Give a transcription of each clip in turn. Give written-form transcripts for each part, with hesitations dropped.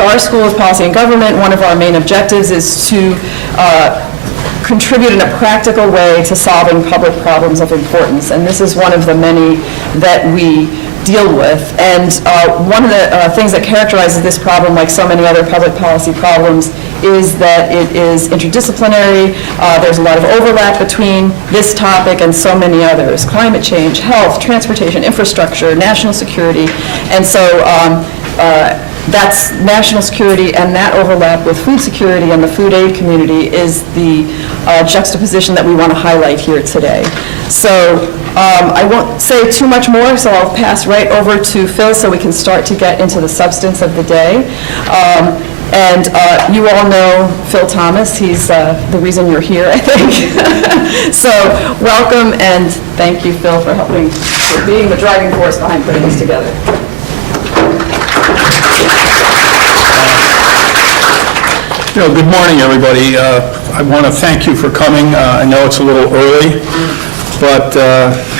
Our School of Policy and Government, one of our main objectives is to contribute in a practical way to solving public problems of importance, and this is one of the many that we deal with. And one of the things that characterizes this problem, like so many other public policy problems, is that it is interdisciplinary. There's a lot of overlap between this topic and so many others: climate change, health, transportation, infrastructure, national security. And so that's national security, and that overlap with food security and the food aid community is the juxtaposition that we want to highlight here today. So I won't say too much more, so I'll pass right over to Phil so we can start to get into the substance of the day. And you all know Phil Thomas. He's the reason you're here, I think. So welcome, and thank you, Phil, for being the driving force behind putting this together. Good morning, everybody. I want to thank you for coming. I know it's a little early, but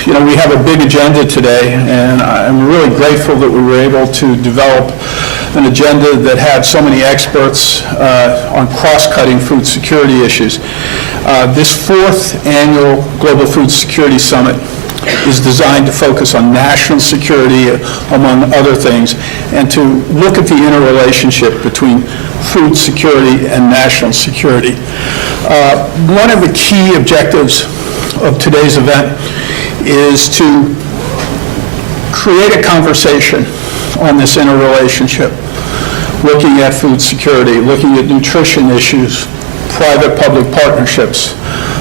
we have a big agenda today, and I'm really grateful that we were able to develop an agenda that had so many experts on cross-cutting food security issues. This fourth annual Global Food Security Summit is designed to focus on national security, among other things, and to look at the interrelationship between food security and national security. One of the key objectives of today's event is to create a conversation on this interrelationship, looking at food security, looking at nutrition issues, private-public partnerships,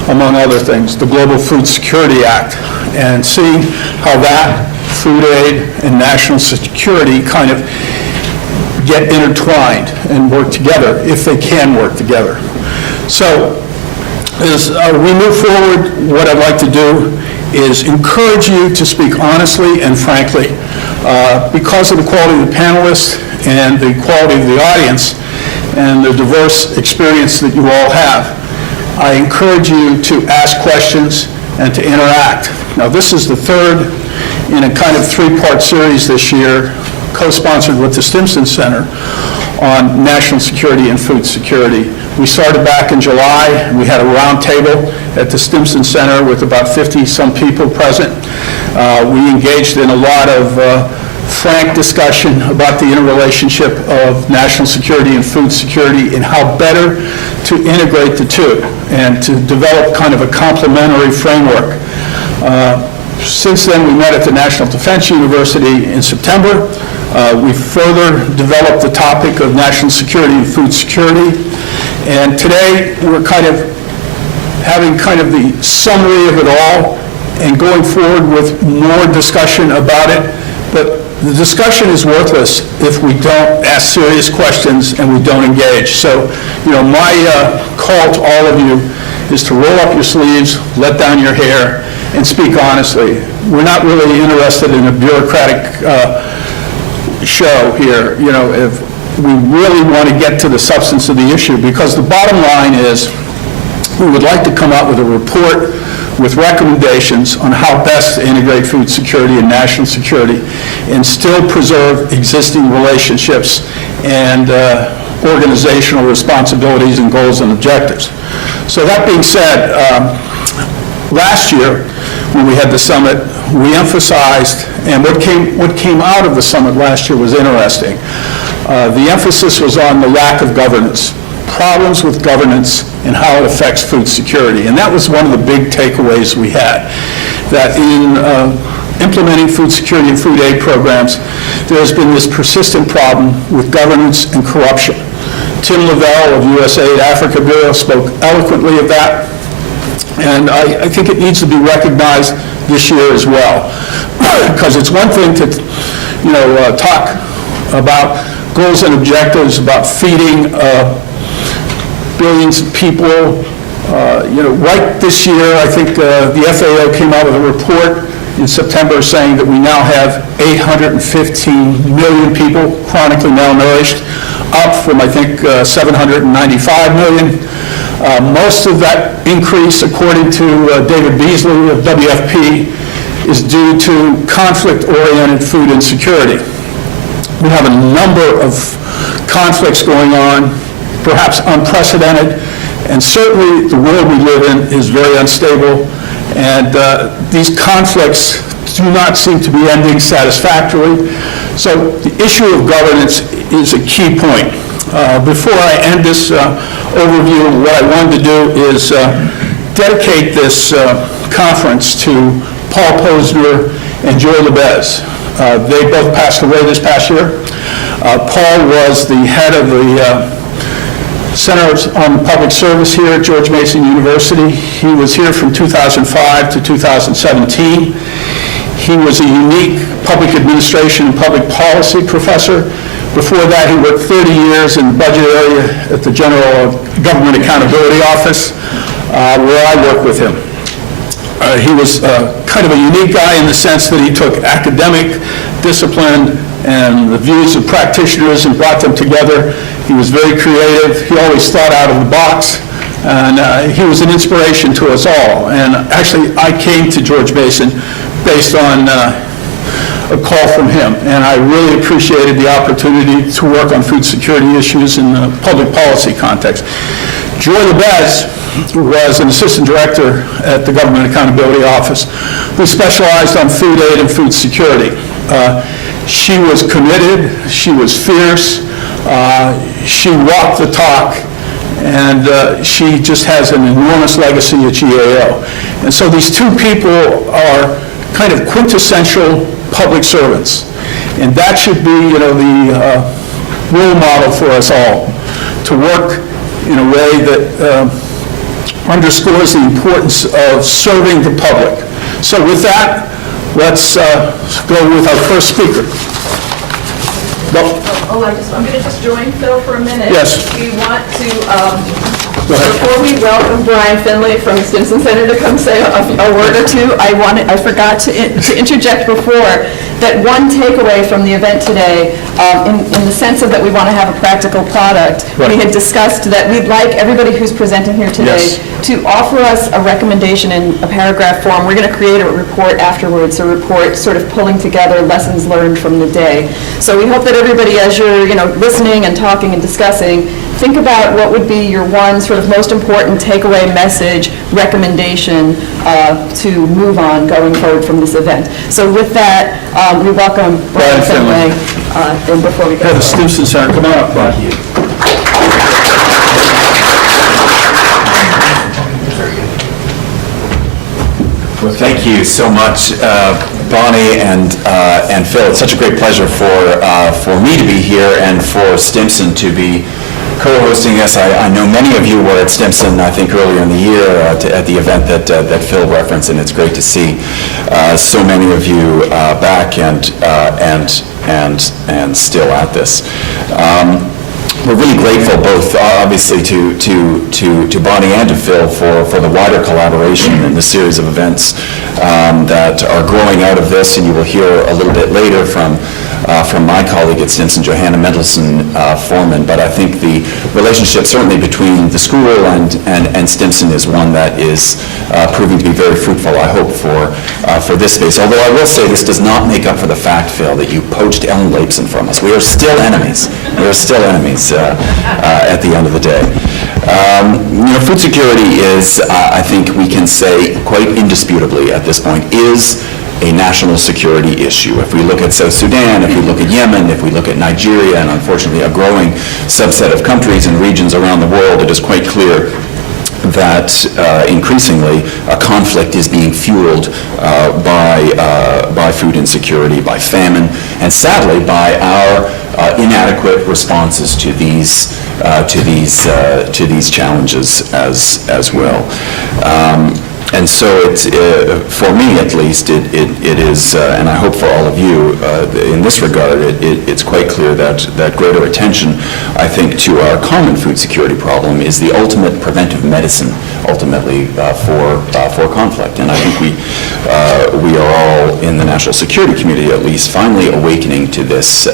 among other things, the Global Food Security Act, and seeing how that, food aid, and national security kind of get intertwined and work together, if they can work together. So as we move forward, what I'd like to do is encourage you to speak honestly and frankly. Because of the quality of the panelists and the quality of the audience and the diverse experience that you all have, I encourage you to ask questions and to interact. Now, this is the third in a kind of three-part series this year, co-sponsored with the Stimson Center on national security and food security. We started back in July. We had a round table at the Stimson Center with about 50-some people present. We engaged in a lot of frank discussion about the interrelationship of national security and food security and how better to integrate the two and to develop kind of a complementary framework. Since then, we met at the National Defense University in September. We further developed the topic of national security and food security. And today, we're kind of having kind of the summary of it all and going forward with more discussion about it. But the discussion is worthless if we don't ask serious questions and we don't engage. So, my call to all of you is to roll up your sleeves, let down your hair, and speak honestly. We're not really interested in a bureaucratic show here, if we really want to get to the substance of the issue, because the bottom line is we would like to come up with a report with recommendations on how best to integrate food security and national security and still preserve existing relationships and organizational responsibilities and goals and objectives. So that being said, last year when we had the summit, we emphasized, and what came out of the summit last year was interesting. The emphasis was on the lack of governance, problems with governance and how it affects food security. And that was one of the big takeaways we had, that in implementing food security and food aid programs, there's been this persistent problem with governance and corruption. Tim Lavelle of USAID Africa Bureau spoke eloquently of that, and I think it needs to be recognized this year as well, because it's one thing to talk about goals and objectives, about feeding billions of people. Right this year, I think the FAO came out with a report in September saying that we now have 815 million people chronically malnourished, up from, I think, 795 million. Most of that increase, according to David Beasley of WFP, is due to conflict-oriented food insecurity. We have a number of conflicts going on, perhaps unprecedented, and certainly the world we live in is very unstable, and these conflicts do not seem to be ending satisfactorily. So the issue of governance is a key point. Before I end this overview, what I wanted to do is dedicate this conference to Paul Posner and Joy LeBez. They both passed away this past year. Paul was the head of the Center on Public Service here at George Mason University. He was here from 2005 to 2017. He was a unique public administration and public policy professor. Before that, he worked 30 years in the budget area at the General Government Accountability Office, where I worked with him. He was kind of a unique guy in the sense that he took academic discipline and the views of practitioners and brought them together. He was very creative. He always thought out of the box. And he was an inspiration to us all. And actually, I came to George Mason based on a call from him. And I really appreciated the opportunity to work on food security issues in the public policy context. Joy LeBez was an assistant director at the Government Accountability Office who specialized on food aid and food security. She was committed, she was fierce, she walked the talk, and she just has an enormous legacy at GAO. And so these two people are kind of quintessential public servants. And that should be, the role model for us all, to work in a way that underscores the importance of serving the public. So with that, let's go with our first speaker. I'm going to just join Phil for a minute. Yes. We want to, before we welcome Brian Finley from Stimson Center to come say a word or two, I forgot to interject before that one takeaway from the event today, in the sense of that we want to have a practical product, right. We had discussed that we'd like everybody who's presenting here today to offer us a recommendation in a paragraph form. We're going to create a report afterwards, a report sort of pulling together lessons learned from the day. So we hope that everybody, as you're listening and talking and discussing, think about what would be your one sort of most important takeaway message, recommendation to move on going forward from this event. So with that, we welcome Brian Finley. And before we go, the Stimson Center, come on up, Brian. Well, thank you so much, Bonnie and Phil. It's such a great pleasure for me to be here and for Stimson to be co-hosting this. I know many of you were at Stimson, I think, earlier in the year at the event that Phil referenced, and it's great to see so many of you back and still at this. We're really grateful, both obviously to Bonnie and to Phil for the wider collaboration and the series of events that are growing out of this, and you will hear a little bit later from my colleague at Stimson, Johanna Mendelson, Forman. But I think the relationship certainly between the school and Stimson is one that is proving to be very fruitful, I hope, for this space. Although I will say this does not make up for the fact, Phil, that you poached Ellen Lapson from us. We are still enemies. We are still enemies at the end of the day. Food security is, I think we can say quite indisputably at this point, is a national security issue. If we look at South Sudan, if we look at Yemen, if we look at Nigeria, and unfortunately a growing subset of countries and regions around the world, it is quite clear that increasingly a conflict is being fueled by food insecurity, by famine, and sadly by our inadequate responses to these challenges as well. And so it's, for me at least, it is, and I hope for all of you in this regard, it's quite clear that greater attention, I think, to our common food security problem is the ultimate preventive medicine, ultimately, for conflict. And I think we are all in the national security community, at least, finally awakening to this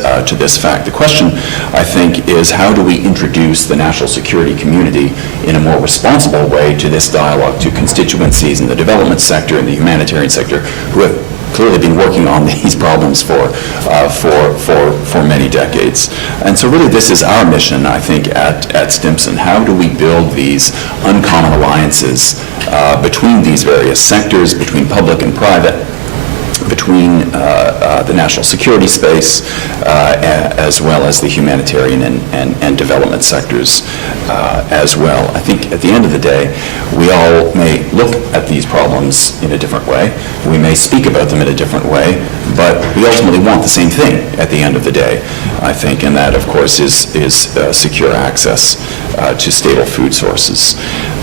fact. The question, I think, is how do we introduce the national security community in a more responsible way to this dialogue, to constituencies in the development sector and the humanitarian sector who have clearly been working on these problems for many decades. And so really this is our mission, I think, at Stimson. How do we build these uncommon alliances between these various sectors, between public and private, between the national security space, as well as the humanitarian and development sectors as well. I think at the end of the day, we all may look at these problems in a different way. We may speak about them in a different way, but we ultimately want the same thing at the end of the day, I think, and that, of course, is secure access to stable food sources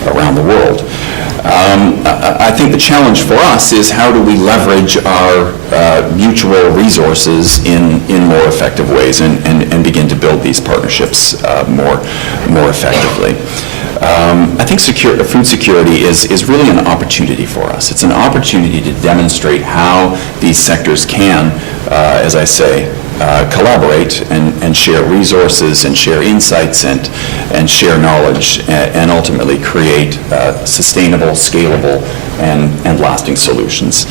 around the world. I think the challenge for us is how do we leverage our mutual resources in more effective ways and begin to build these partnerships more effectively. I think food security is really an opportunity for us. It's an opportunity to demonstrate how these sectors can, as I say, collaborate and share resources and share insights and share knowledge and ultimately create sustainable, scalable, and lasting solutions.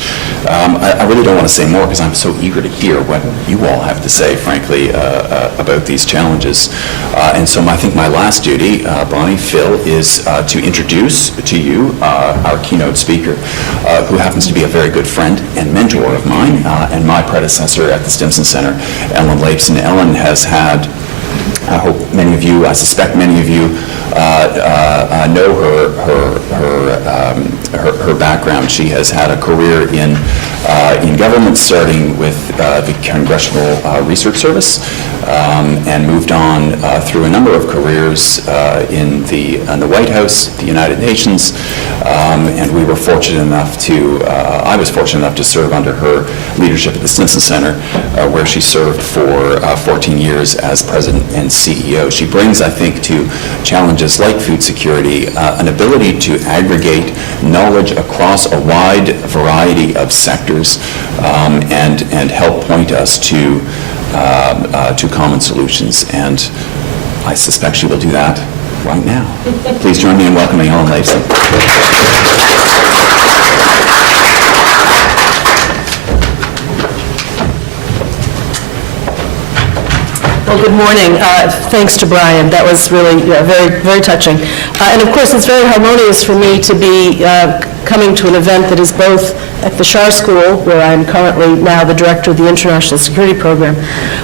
I really don't want to say more because I'm so eager to hear what you all have to say, frankly, about these challenges. And so I think my last duty, Bonnie, Phil, is to introduce to you our keynote speaker, who happens to be a very good friend and mentor of mine and my predecessor at the Stimson Center, Ellen Leapson. Ellen has had, I hope many of you, I suspect many of you know her background. She has had a career in government, starting with the Congressional Research Service, and moved on through a number of careers in the White House, the United Nations, and we were fortunate enough to, I was fortunate enough to serve under her leadership at the Stimson Center, where she served for 14 years as president and CEO. She brings, I think, to challenges like food security, an ability to aggregate knowledge across a wide variety of sectors and help point us to common solutions. And I suspect she will do that right now. Please join me in welcoming Ellen Leapson. Well, good morning. Thanks to Brian. That was really very, very touching. And of course, it's very harmonious for me to be coming to an event that is both at the Schar School, where I'm currently now the director of the International Security Program,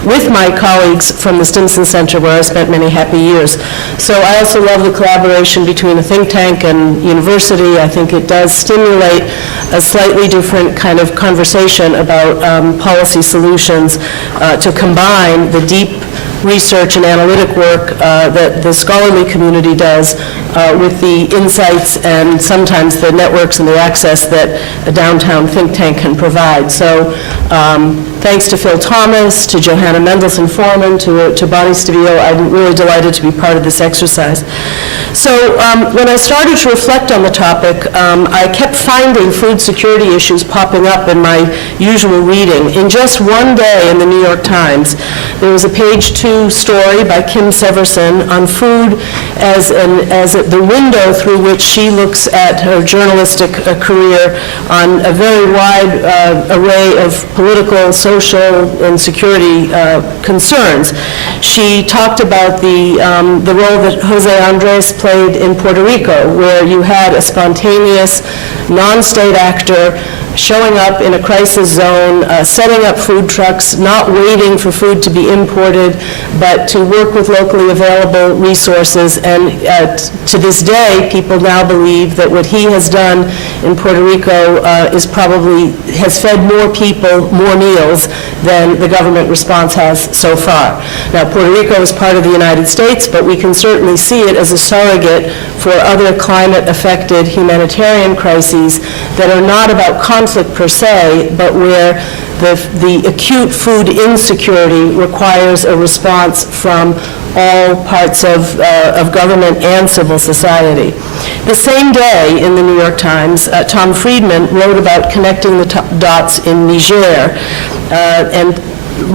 with my colleagues from the Stimson Center, where I spent many happy years. So I also love the collaboration between a think tank and university. I think it does stimulate a slightly different kind of conversation about policy solutions to combine the deep research and analytic work that the scholarly community does with the insights and sometimes the networks and the access that a downtown think tank can provide. So thanks to Phil Thomas, to Johanna Mendelson Forman, to Bonnie Stivio, I'm really delighted to be part of this exercise. So when I started to reflect on the topic, I kept finding food security issues popping up in my usual reading. In just one day in the New York Times, there was a page 2 story by Kim Severson on food as the window through which she looks at her journalistic career on a very wide array of political, social, and security concerns. She talked about the role that Jose Andres played in Puerto Rico, where you had a spontaneous, non-state actor showing up in a crisis zone, setting up food trucks, not waiting for food to be imported, but to work with locally available resources. And to this day, people now believe that what he has done in Puerto Rico has fed more people more meals than the government response has so far. Now, Puerto Rico is part of the United States, but we can certainly see it as a surrogate for other climate-affected humanitarian crises that are not about conflict per se, but where the acute food insecurity requires a response from all parts of government and civil society. The same day in the New York Times, Tom Friedman wrote about connecting the dots in Niger and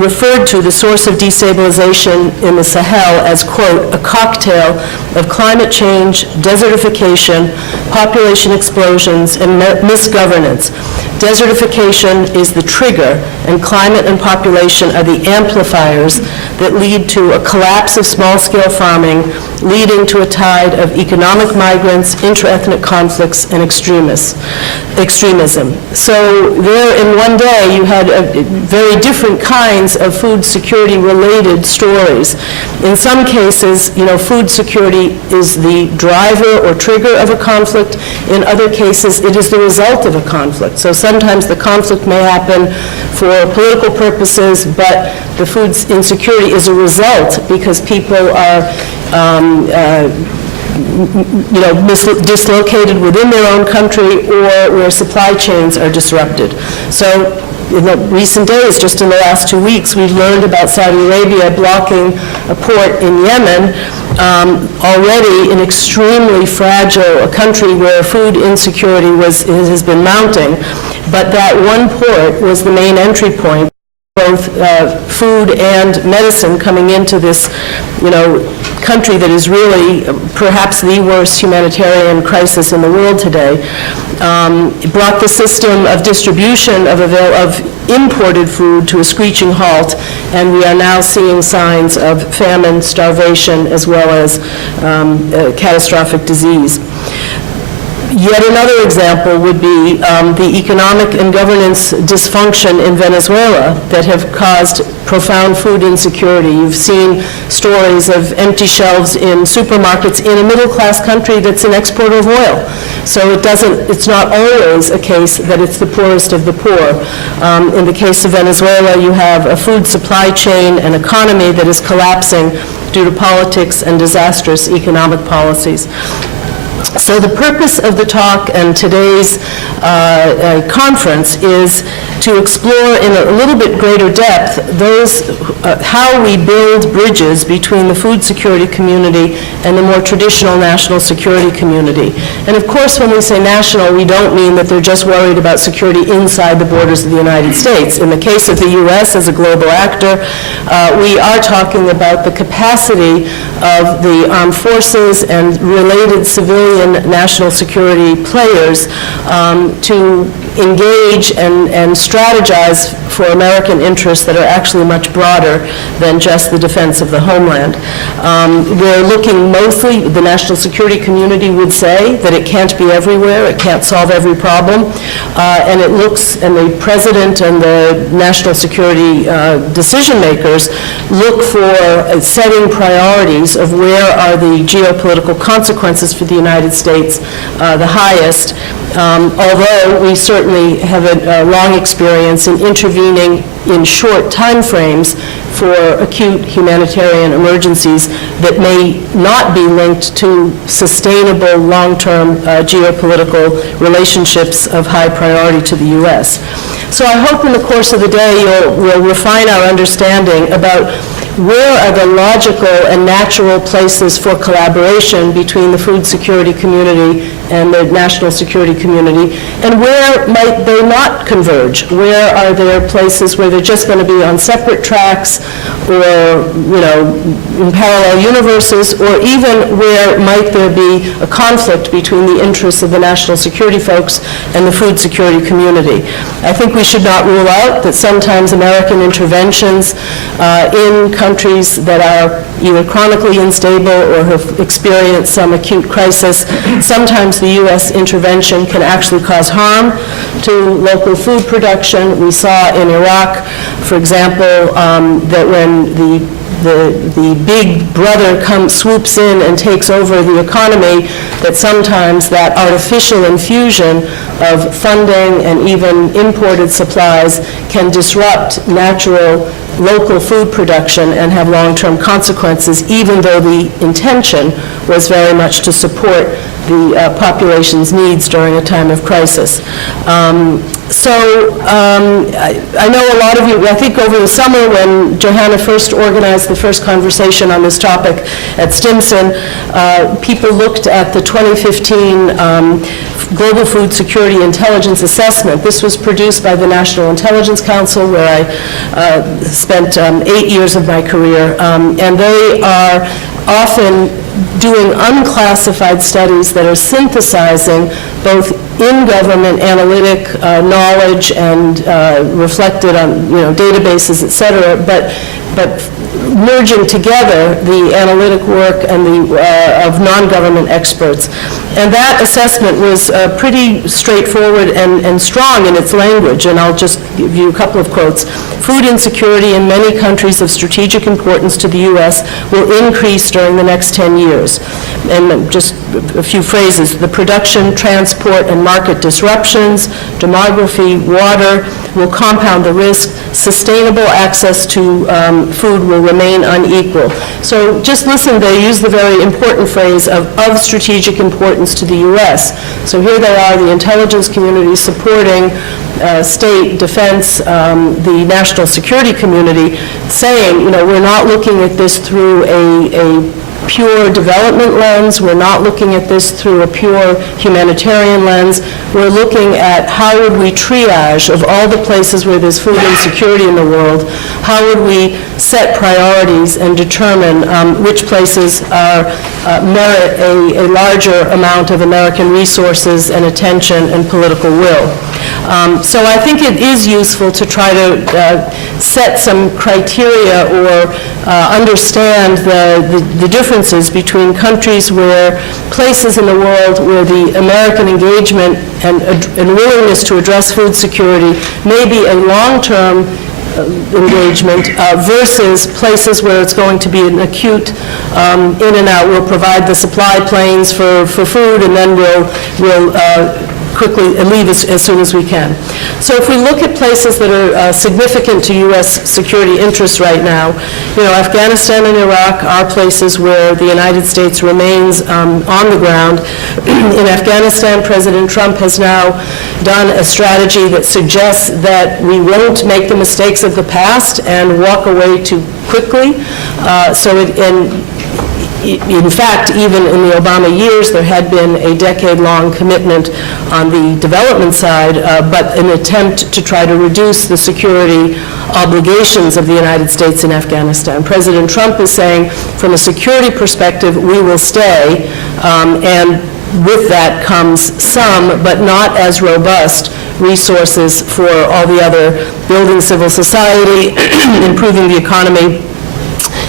referred to the source of destabilization in the Sahel as, quote, a cocktail of climate change, desertification, population explosions, and misgovernance. Desertification is the trigger, and climate and population are the amplifiers that lead to a collapse of small-scale farming, leading to a tide of economic migrants, intra-ethnic conflicts, and extremism. So there in one day, you had very different kinds of food security-related stories. In some cases, food security is the driver or trigger of a conflict. In other cases, it is the result of a conflict. So sometimes the conflict may happen for political purposes, but the food insecurity is a result because people are dislocated within their own country or where supply chains are disrupted. So in the recent days, just in the last 2 weeks, we've learned about Saudi Arabia blocking a port in Yemen, already an extremely fragile country where food insecurity has been mounting. But that one port was the main entry point, both food and medicine coming into this, country that is really perhaps the worst humanitarian crisis in the world today. It brought the system of distribution of imported food to a screeching halt, and we are now seeing signs of famine, starvation, as well as catastrophic disease. Yet another example would be the economic and governance dysfunction in Venezuela that have caused profound food insecurity. You've seen stories of empty shelves in supermarkets in a middle-class country that's an exporter of oil. So it's not always a case that it's the poorest of the poor. In the case of Venezuela, you have a food supply chain and economy that is collapsing due to politics and disastrous economic policies. So the purpose of the talk and today's conference is to explore in a little bit greater depth how we build bridges between the food security community and the more traditional national security community. And of course, when we say national, we don't mean that they're just worried about security inside the borders of the United States. In the case of the U.S. as a global actor, we are talking about the capacity of the armed forces and related civilian national security players to engage and strategize for American interests that are actually much broader than just the defense of the homeland. We're looking mostly, the national security community would say that it can't be everywhere, it can't solve every problem, and the president and the national security decision makers look for setting priorities of where are the geopolitical consequences for the United States the highest, although we certainly have a long experience in intervening in short time frames for acute humanitarian emergencies that may not be linked to sustainable long-term geopolitical relationships of high priority to the U.S. So I hope in the course of the day we'll refine our understanding about where are the logical and natural places for collaboration between the food security community and the national security community, and where might they not converge? Where are there places where they're just going to be on separate tracks or, in parallel universes, or even where might there be a conflict between the interests of the national security folks and the food security community? I think we should not rule out that sometimes American interventions in countries that are either chronically unstable or have experienced some acute crisis, sometimes the U.S. intervention can actually cause harm to local food production. We saw in Iraq, for example, that when the big brother swoops in and takes over the economy, that sometimes that artificial infusion of funding and even imported supplies can disrupt natural local food production and have long-term consequences, even though the intention was very much to support the population's needs during a time of crisis. I know a lot of you, I think over the summer when Johanna first organized the first conversation on this topic at Stimson, people looked at the 2015 Global Food Security Intelligence Assessment. This was produced by the National Intelligence Council, where I spent 8 years of my career, and they are often doing unclassified studies that are synthesizing both in-government analytic knowledge and reflected on, databases, et cetera, but merging together the analytic work and of non-government experts. And that assessment was pretty straightforward and strong in its language, and I'll just give you a couple of quotes. Food insecurity in many countries of strategic importance to the U.S. will increase during the next 10 years. And just a few phrases: the production, transport, and market disruptions, demography, water will compound the risk, sustainable access to food will remain unequal. So just listen, they use the very important phrase of strategic importance to the U.S. So here they are, the intelligence community supporting state, defense, the national security community, saying, we're not looking at this through a pure development lens. We're not looking at this through a pure humanitarian lens. We're looking at how would we triage of all the places where there's food insecurity in the world, how would we set priorities and determine which places merit a larger amount of American resources and attention and political will. So I think it is useful to try to set some criteria or understand the differences between countries where places in the world where the American engagement and willingness to address food security may be a long-term engagement versus places where it's going to be an acute in and out. We'll provide the supply planes for food, and then we'll quickly leave as soon as we can. So if we look at places that are significant to U.S. security interests right now, Afghanistan and Iraq are places where the United States remains on the ground. In Afghanistan, President Trump has now done a strategy that suggests that we won't make the mistakes of the past and walk away too quickly. In fact, even in the Obama years, there had been a decade-long commitment on the development side, but an attempt to try to reduce the security obligations of the United States in Afghanistan. President Trump is saying, from a security perspective, we will stay, and with that comes some, but not as robust, resources for all the other building civil society, improving the economy,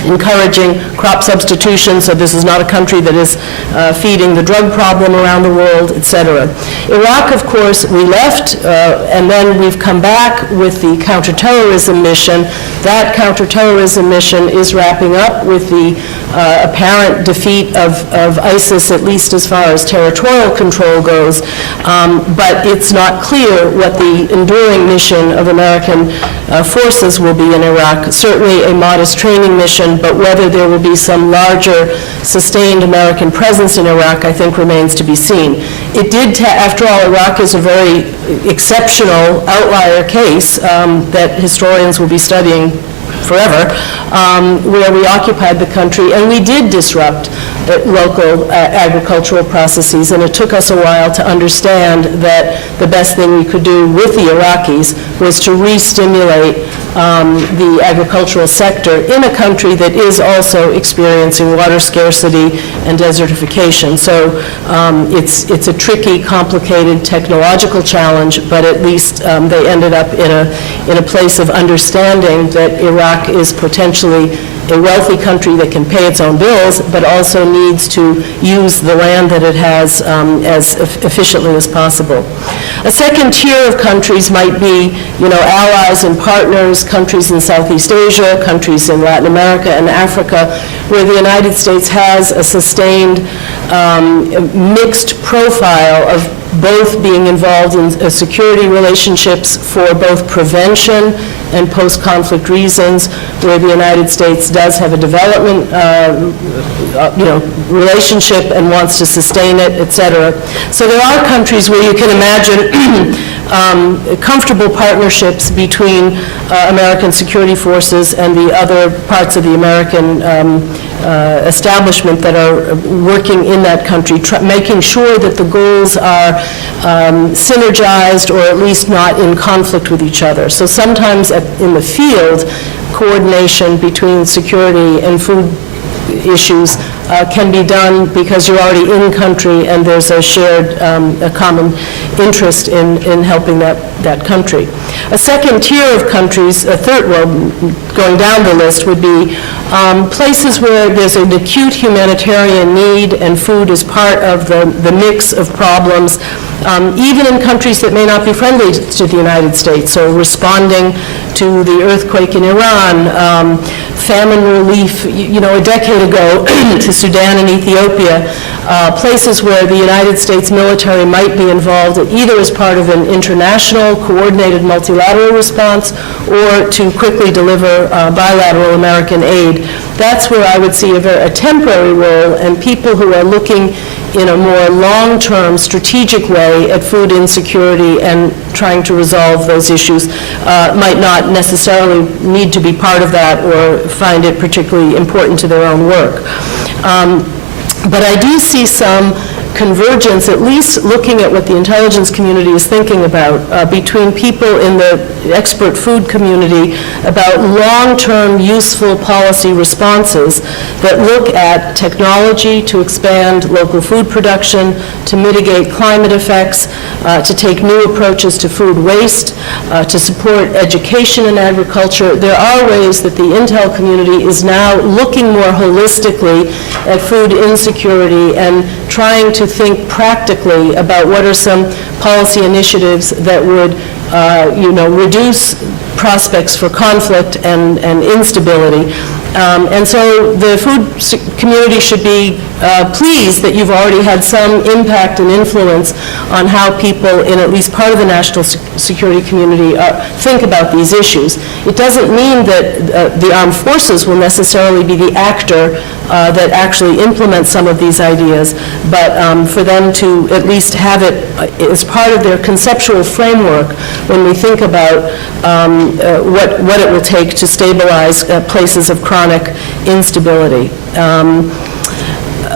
encouraging crop substitution, so this is not a country that is feeding the drug problem around the world, etc. Iraq, of course, we left, and then we've come back with the counterterrorism mission. That counterterrorism mission is wrapping up with the apparent defeat of ISIS, at least as far as territorial control goes, but it's not clear what the enduring mission of American forces will be in Iraq. Certainly a modest training mission, but whether there will be some larger, sustained American presence in Iraq, I think, remains to be seen. It did, after all, Iraq is a very exceptional outlier case that historians will be studying forever, where we occupied the country, and we did disrupt local agricultural processes, and it took us a while to understand that the best thing we could do with the Iraqis was to re-stimulate the agricultural sector in a country that is also experiencing water scarcity and desertification. So it's a tricky, complicated technological challenge, but at least they ended up in a place of understanding that Iraq is potentially a wealthy country that can pay its own bills, but also needs to use the land that it has as efficiently as possible. A second tier of countries might be, allies and partners, countries in Southeast Asia, countries in Latin America and Africa, where the United States has a sustained mixed profile of both being involved in security relationships for both prevention and post-conflict reasons, where the United States does have a development relationship and wants to sustain it, et cetera. So there are countries where you can imagine comfortable partnerships between American security forces and the other parts of the American establishment that are working in that country, making sure that the goals are synergized or at least not in conflict with each other. So sometimes in the field, coordination between security and food issues can be done because you're already in country and there's a shared, a common interest in helping that country. A second tier of countries, a third, well, going down the list, would be places where there's an acute humanitarian need and food is part of the mix of problems, even in countries that may not be friendly to the United States. So responding to the earthquake in Iran, famine relief, a decade ago to Sudan and Ethiopia, places where the United States military might be involved either as part of an international coordinated multilateral response or to quickly deliver bilateral American aid. That's where I would see a temporary role, and people who are looking in a more long-term strategic way at food insecurity and trying to resolve those issues might not necessarily need to be part of that or find it particularly important to their own work. But I do see some convergence, at least looking at what the intelligence community is thinking about, between people in the expert food community about long-term useful policy responses that look at technology to expand local food production, to mitigate climate effects, to take new approaches to food waste, to support education in agriculture. There are ways that the Intel community is now looking more holistically at food insecurity and trying to think practically about what are some policy initiatives that would reduce prospects for conflict and instability. And so the food community should be pleased that you've already had some impact and influence on how people in at least part of the national security community think about these issues. It doesn't mean that the armed forces will necessarily be the actor that actually implements some of these ideas, but for them to at least have it as part of their conceptual framework when we think about what it will take to stabilize places of chronic instability.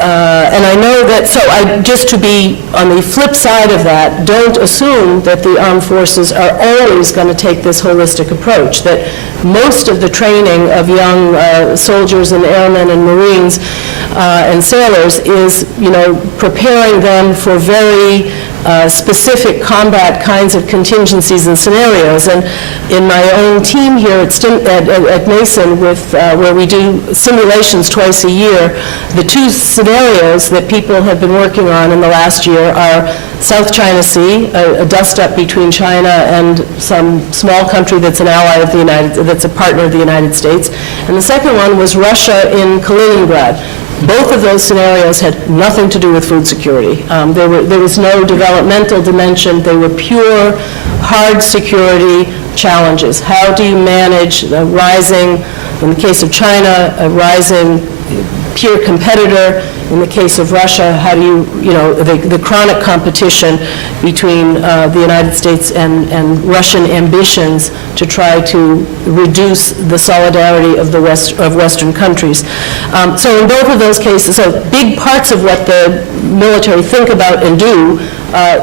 And I know that, so just to be on the flip side of that, don't assume that the armed forces are always going to take this holistic approach, that most of the training of young soldiers and airmen and Marines and sailors is, preparing them for very specific combat kinds of contingencies and scenarios. And in my own team here at Mason, where we do simulations twice a year, the two scenarios that people have been working on in the last year are South China Sea, a dust-up between China and some small country that's an ally of the that's a partner of the United States, and the second one was Russia in Kaliningrad. Both of those scenarios had nothing to do with food security. There was no developmental dimension. They were pure, hard security challenges. How do you manage the rising, in the case of China, a rising peer competitor? In the case of Russia, how do you, the chronic competition between the United States and Russian ambitions to try to reduce the solidarity of Western countries. So in both of those cases, so big parts of what the military think about and do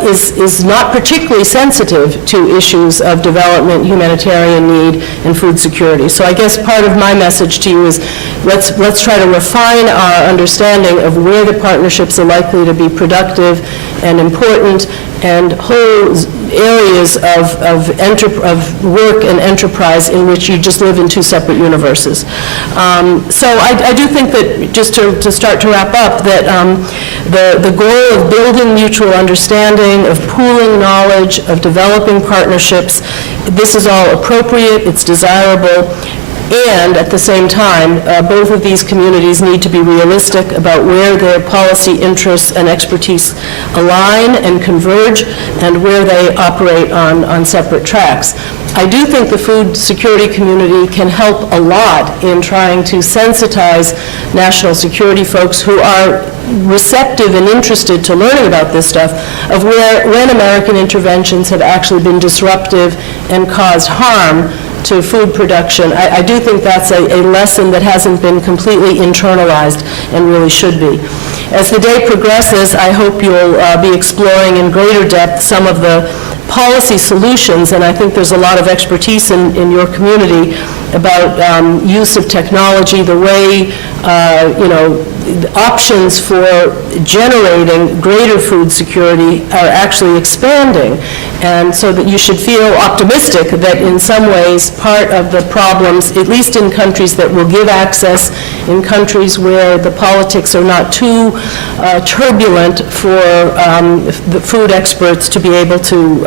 is not particularly sensitive to issues of development, humanitarian need, and food security. So I guess part of my message to you is let's try to refine our understanding of where the partnerships are likely to be productive and important, and whole areas of work and enterprise in which you just live in two separate universes. So I do think that, just to start to wrap up, that the goal of building mutual understanding, of pooling knowledge, of developing partnerships, this is all appropriate, it's desirable, and at the same time, both of these communities need to be realistic about where their policy interests and expertise align and converge, and where they operate on separate tracks. I do think the food security community can help a lot in trying to sensitize national security folks who are receptive and interested to learning about this stuff, of when American interventions have actually been disruptive and caused harm to food production. I do think that's a lesson that hasn't been completely internalized and really should be. As the day progresses, I hope you'll be exploring in greater depth some of the policy solutions, and I think there's a lot of expertise in your community about use of technology, the way options for generating greater food security are actually expanding. And so that you should feel optimistic that in some ways part of the problems, at least in countries that will give access, in countries where the politics are not too turbulent for the food experts to be able to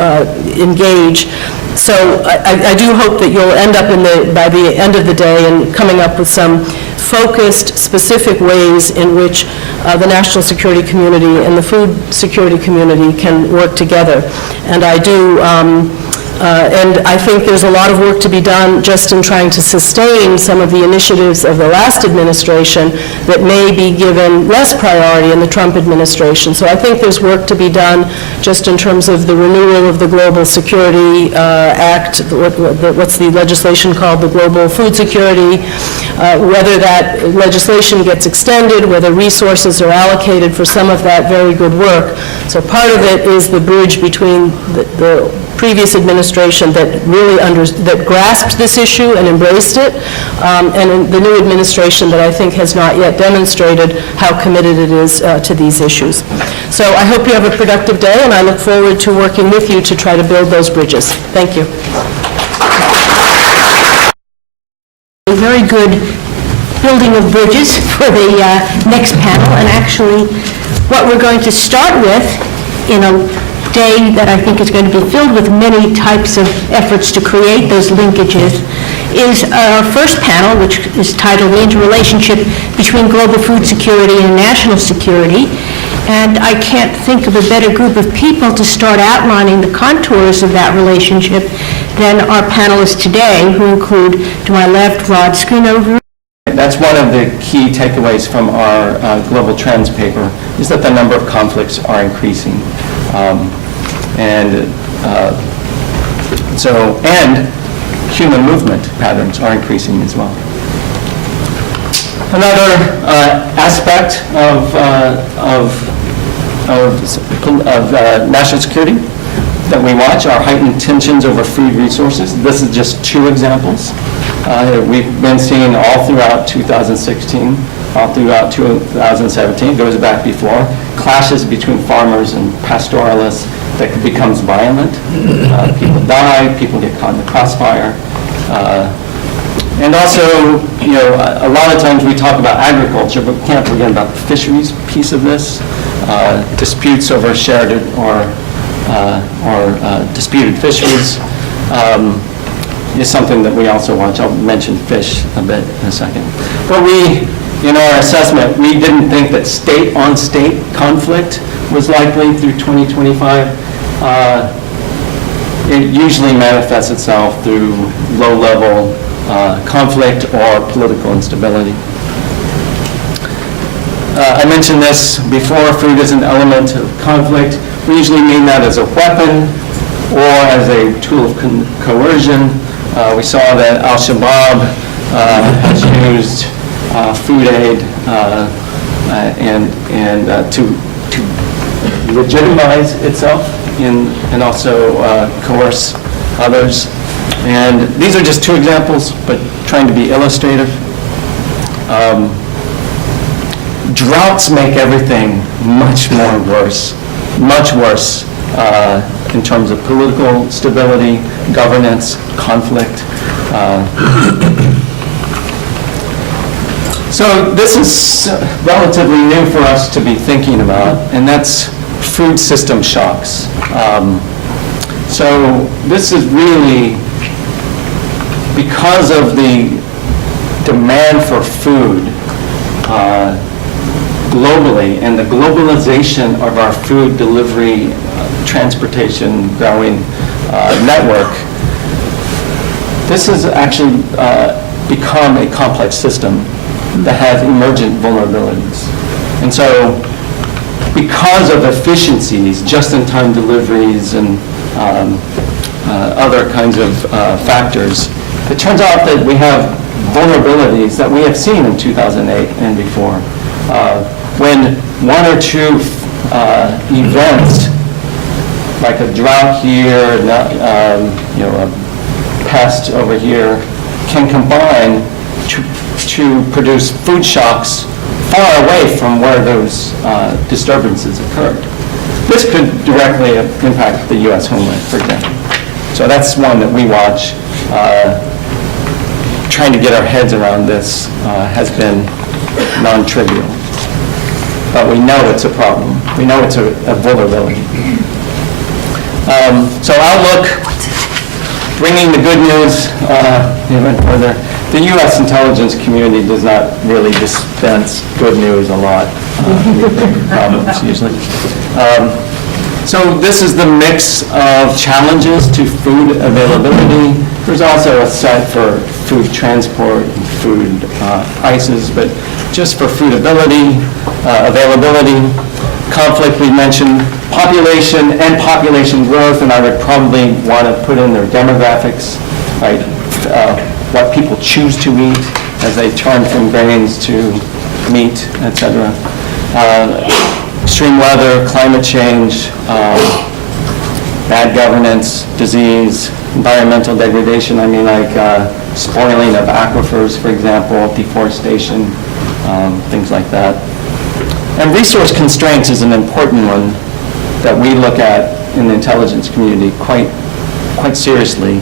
engage. So I do hope that you'll end up by the end of the day and coming up with some focused, specific ways in which the national security community and the food security community can work together. And I do, and I think there's a lot of work to be done just in trying to sustain some of the initiatives of the last administration that may be given less priority in the Trump administration. So I think there's work to be done just in terms of the renewal of the Global Security Act, what's the legislation called, the Global Food Security, whether that legislation gets extended, whether resources are allocated for some of that very good work. So part of it is the bridge between the previous administration that really that grasped this issue and embraced it, and the new administration that I think has not yet demonstrated how committed it is to these issues. So I hope you have a productive day, and I look forward to working with you to try to build those bridges. Thank you. A very good building of bridges for the next panel, and actually what we're going to start with in a day that I think is going to be filled with many types of efforts to create those linkages is our first panel, which is titled The Interrelationship Between Global Food Security and National Security. And I can't think of a better group of people to start outlining the contours of that relationship than our panelists today, who include, to my left, Rod Schoonover. That's one of the key takeaways from our Global Trends paper, is that the number of conflicts are increasing. And human movement patterns are increasing as well. Another aspect of national security that we watch are heightened tensions over food resources. This is just two examples. We've been seeing all throughout 2016, all throughout 2017, goes back before, clashes between farmers and pastoralists that becomes violent. People die, people get caught in the crossfire. And also, a lot of times we talk about agriculture, but we can't forget about the fisheries piece of this. Disputes over shared or disputed fisheries is something that we also watch. I'll mention fish a bit in a second. But in our assessment, we didn't think that state-on-state conflict was likely through 2025. It usually manifests itself through low-level conflict or political instability. I mentioned this before, food is an element of conflict. We usually mean that as a weapon or as a tool of coercion. We saw that Al-Shabaab has used food aid to legitimize itself and also coerce others. And these are just two examples, but trying to be illustrative. Droughts make everything much worse in terms of political stability, governance, conflict. So this is relatively new for us to be thinking about, and that's food system shocks. So this is really because of the demand for food globally and the globalization of our food delivery, transportation, growing network. This has actually become a complex system that has emergent vulnerabilities. And so because of efficiencies, just-in-time deliveries, and other kinds of factors, it turns out that we have vulnerabilities that we have seen in 2008 and before. When one or two events, like a drought here, a pest over here, can combine to produce food shocks far away from where those disturbances occurred. This could directly impact the U.S. homeland, for example. So that's one that we watch. Trying to get our heads around this has been non-trivial. But we know it's a problem. We know it's a vulnerability. So outlook, bringing the good news even further. The U.S. intelligence community does not really dispense good news a lot. Problems usually. So this is the mix of challenges to food availability. There's also a set for food transport and food prices, but just for food availability, conflict we mentioned, population and population growth, and I would probably want to put in their demographics, right? What people choose to eat as they turn from grains to meat, etc. Extreme weather, climate change, bad governance, disease, environmental degradation, I mean like spoiling of aquifers, for example, deforestation, things like that. And resource constraints is an important one that we look at in the intelligence community quite seriously.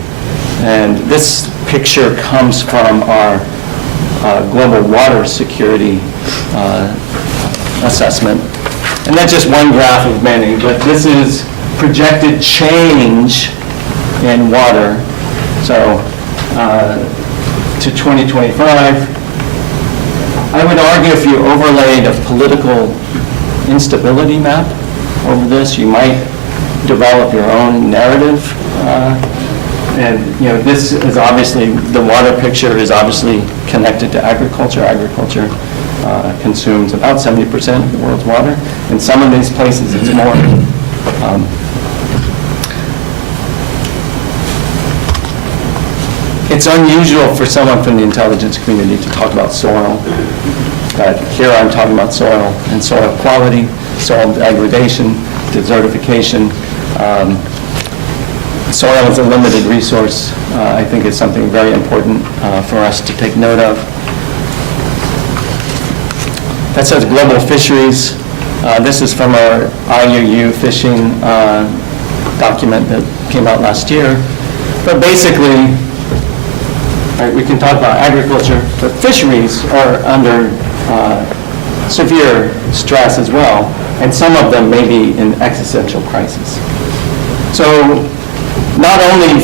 And this picture comes from our global water security assessment. And that's just one graph of many, but this is projected change in water. So to 2025, I would argue if you overlaid a political instability map over this, you might develop your own narrative. And this is obviously, the water picture is obviously connected to agriculture. Agriculture consumes about 70% of the world's water. In some of these places, it's more. It's unusual for someone from the intelligence community to talk about soil. But here I'm talking about soil and soil quality, soil degradation, desertification. Soil is a limited resource. I think it's something very important for us to take note of. That says global fisheries. This is from our IUU fishing document that came out last year. But basically, right, we can talk about agriculture, but fisheries are under severe stress as well, and some of them may be in existential crisis. So not only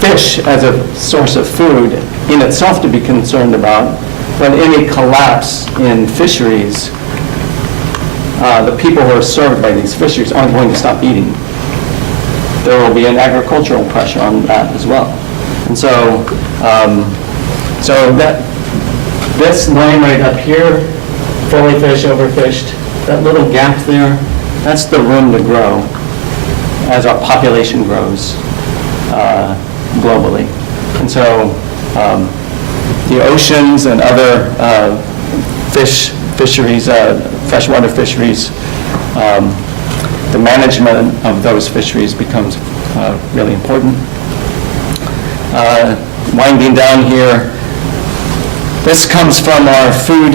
fish as a source of food in itself to be concerned about, but any collapse in fisheries, the people who are served by these fisheries aren't going to stop eating. There will be an agricultural pressure on that as well. And so, this line right up here, fully fished, overfished, that little gap there, that's the room to grow as our population grows globally. And so the oceans and other fisheries, freshwater fisheries, the management of those fisheries becomes really important. Winding down here, this comes from our food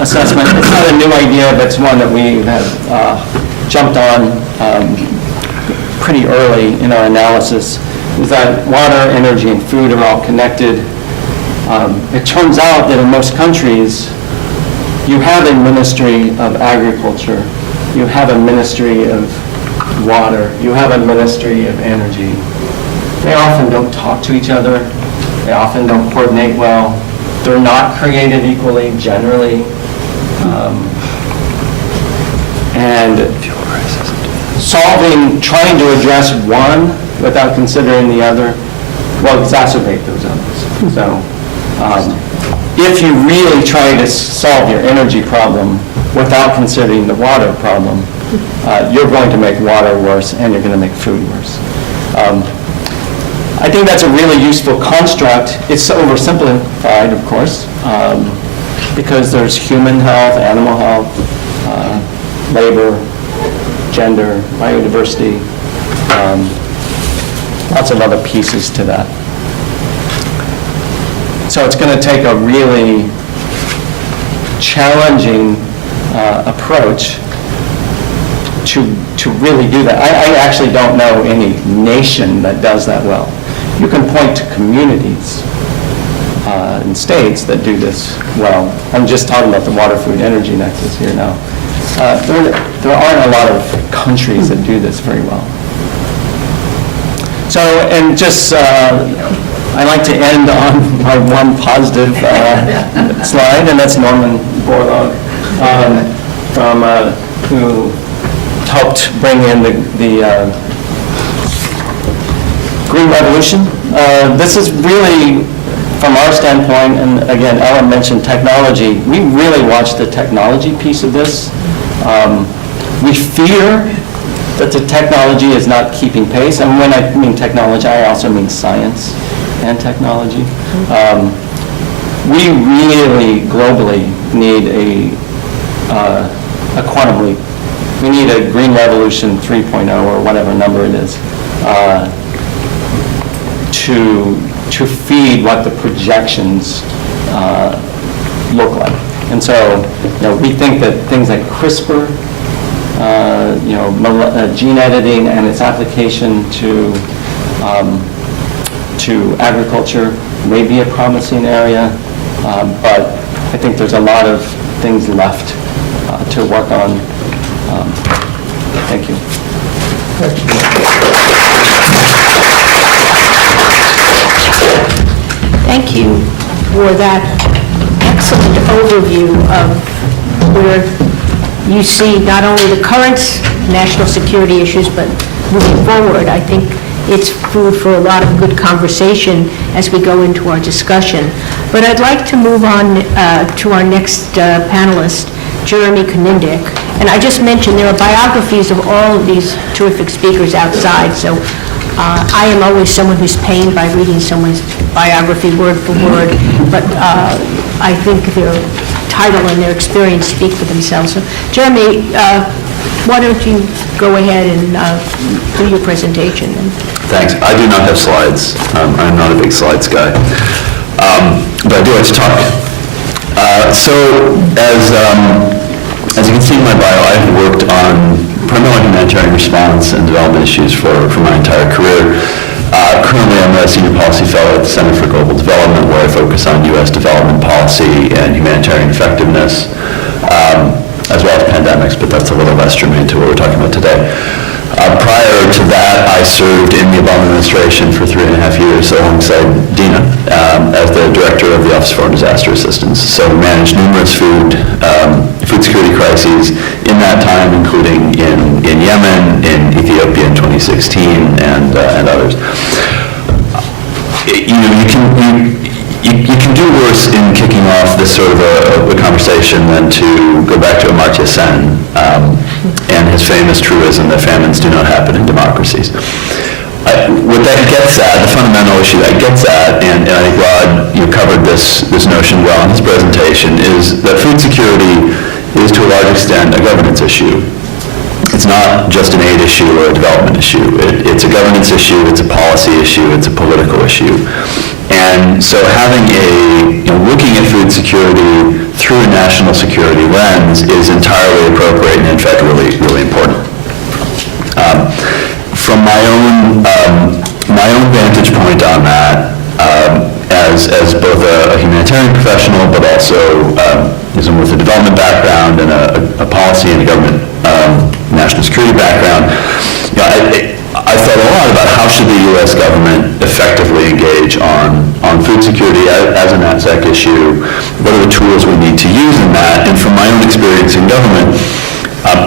assessment. It's not a new idea, but it's one that we have jumped on pretty early in our analysis, is that water, energy, and food are all connected. It turns out that in most countries, you have a ministry of agriculture, you have a ministry of water, you have a ministry of energy. They often don't talk to each other. They often don't coordinate well. They're not created equally, generally. And trying to address one without considering the other will exacerbate those others. So if you really try to solve your energy problem without considering the water problem, you're going to make water worse and you're going to make food worse. I think that's a really useful construct. It's oversimplified, of course, because there's human health, animal health, labor, gender, biodiversity, lots of other pieces to that. So it's going to take a really challenging approach to really do that. I actually don't know any nation that does that well. You can point to communities and states that do this well. I'm just talking about the water, food, energy nexus here now. There aren't a lot of countries that do this very well. So, and just, I like to end on my one positive slide, and that's Norman Borlaug, who helped bring in the Green Revolution. This is really, from our standpoint, and again, Ellen mentioned technology, we really watch the technology piece of this. We fear that the technology is not keeping pace, and when I mean technology, I also mean science and technology. We really globally need a quantum leap. We need a Green Revolution 3.0 or whatever number it is to feed what the projections look like. And so, we think that things like CRISPR, gene editing and its application to agriculture may be a promising area, but I think there's a lot of things left to work on. Thank you. Thank you for that excellent overview of where you see not only the current national security issues, but moving forward. I think it's food for a lot of good conversation as we go into our discussion. But I'd like to move on to our next panelist, Jeremy Konyndyk. And I just mentioned there are biographies of all of these terrific speakers outside, so I am always someone who's pained by reading someone's biography word for word, but I think their title and their experience speak for themselves. So, Jeremy, why don't you go ahead and do your presentation? Thanks. I do not have slides. I'm not a big slides guy, but I do like to talk. So, as you can see in my bio, I've worked on primarily humanitarian response and development issues for my entire career. Currently, I'm a senior policy fellow at the Center for Global Development, where I focus on U.S. development policy and humanitarian effectiveness, as well as pandemics, but that's a little less germane to what we're talking about today. Prior to that, I served in the Obama administration for 3.5 years alongside Dina as the director of the Office of Foreign Disaster Assistance. So we managed numerous food security crises in that time, including in Yemen, in Ethiopia in 2016, and others. You can do worse in kicking off this sort of a conversation than to go back to Amartya Sen and his famous truism that famines do not happen in democracies. What that gets at, the fundamental issue that gets at, and I think Rod covered this notion well in his presentation, is that food security is to a large extent a governance issue. It's not just an aid issue or a development issue. It's a governance issue, it's a policy issue, it's a political issue. And so having looking at food security through a national security lens is entirely appropriate and in fact really, really important. From my own vantage point on that, as both a humanitarian professional, but also with a development background and a policy and a government national security background, I thought a lot about how should the U.S. government effectively engage on food security as an ANZAC issue. What are the tools we need to use in that? And from my own experience in government,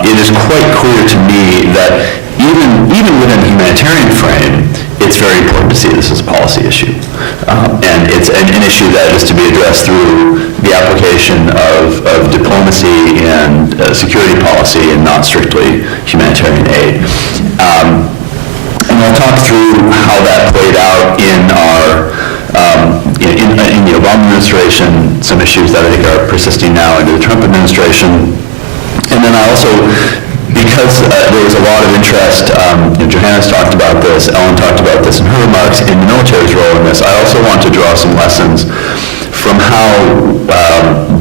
it is quite clear to me that even within a humanitarian frame, it's very important to see this as a policy issue. And it's an issue that is to be addressed through the application of diplomacy and security policy and not strictly humanitarian aid. And I'll talk through how that played out in in the Obama administration, some issues that I think are persisting now into the Trump administration. And then I also, because there was a lot of interest, Johanna's talked about this, Ellen talked about this in her remarks, in the military's role in this, I also want to draw some lessons from how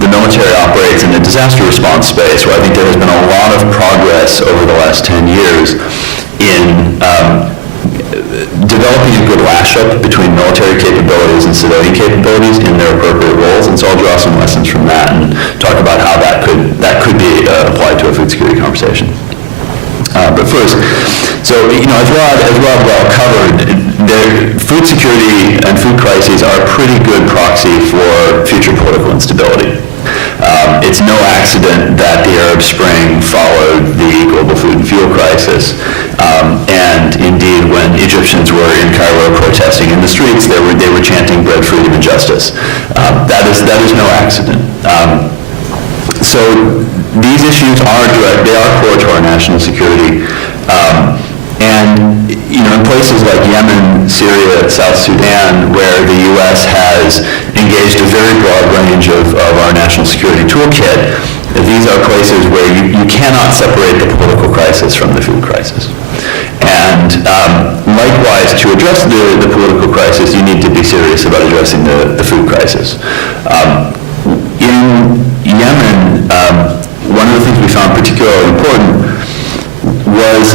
the military operates in the disaster response space, where I think there has been a lot of progress over the last 10 years in developing a good lash-up between military capabilities and civilian capabilities in their appropriate roles. And so I'll draw some lessons from that and talk about how that could be applied to a food security conversation. But first, so, as Rob well covered, food security and food crises are a pretty good proxy for future political instability. It's no accident that the Arab Spring followed the global food and fuel crisis. And indeed, when Egyptians were in Cairo protesting in the streets, they were chanting bread, freedom, and justice. That is no accident. So these issues are direct, they are core to our national security. And, in places like Yemen, Syria, South Sudan, where the U.S. has engaged a very broad range of our national security toolkit, these are places where you cannot separate the political crisis from the food crisis. And likewise, to address the political crisis, you need to be serious about addressing the food crisis. In Yemen, one of the things we found particularly important was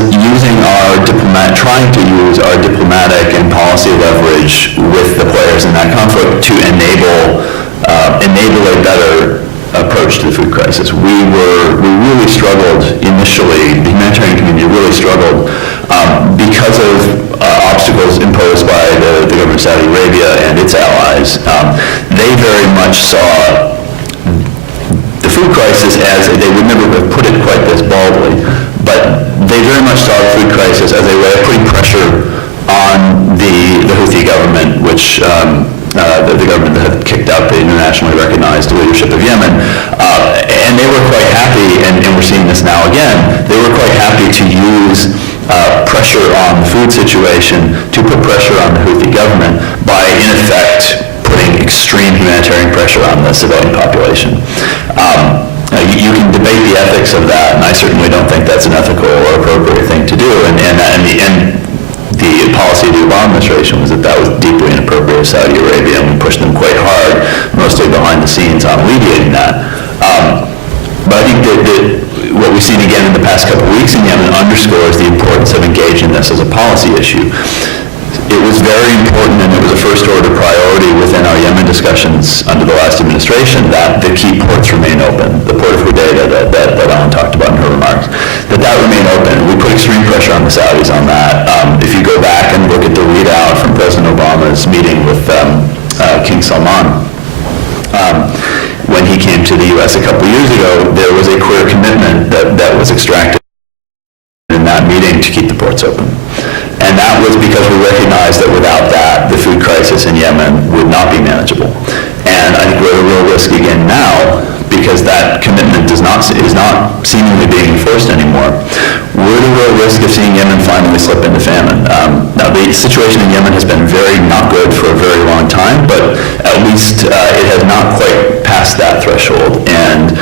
trying to use our diplomatic and policy leverage with the players in that conflict to enable a better approach to the food crisis. We really struggled initially, the humanitarian community really struggled because of obstacles imposed by the government of Saudi Arabia and its allies. They very much saw the food crisis as, they would never have put it quite this baldly, but they very much saw the food crisis as a way of putting pressure on the Houthi government, which the government that had kicked out the internationally recognized leadership of Yemen. And they were quite happy, and we're seeing this now again, they were quite happy to use pressure on the food situation to put pressure on the Houthi government by, in effect, putting extreme humanitarian pressure on the civilian population. You can debate the ethics of that, and I certainly don't think that's an ethical or appropriate thing to do. And the policy of the Obama administration was that was deeply inappropriate of Saudi Arabia, and we pushed them quite hard, mostly behind the scenes, on alleviating that. But I think that what we've seen again in the past couple of weeks in Yemen underscores the importance of engaging this as a policy issue. It was very important, and it was a first-order priority within our Yemen discussions under the last administration, that the key ports remain open. The port of Hodeidah that Ellen talked about in her remarks, that remain open. We put extreme pressure on the Saudis on that. If you go back and look at the readout from President Obama's meeting with King Salman, when he came to the U.S. a couple years ago, there was a clear commitment that was extracted in that meeting to keep the ports open. And that was because we recognized that without that, the food crisis in Yemen would not be manageable. And I think we're at a real risk again now, because that commitment is not seemingly being enforced anymore. We're at a real risk of seeing Yemen finally slip into famine. Now, the situation in Yemen has been very not good for a very long time, but at least it has not quite passed that threshold. And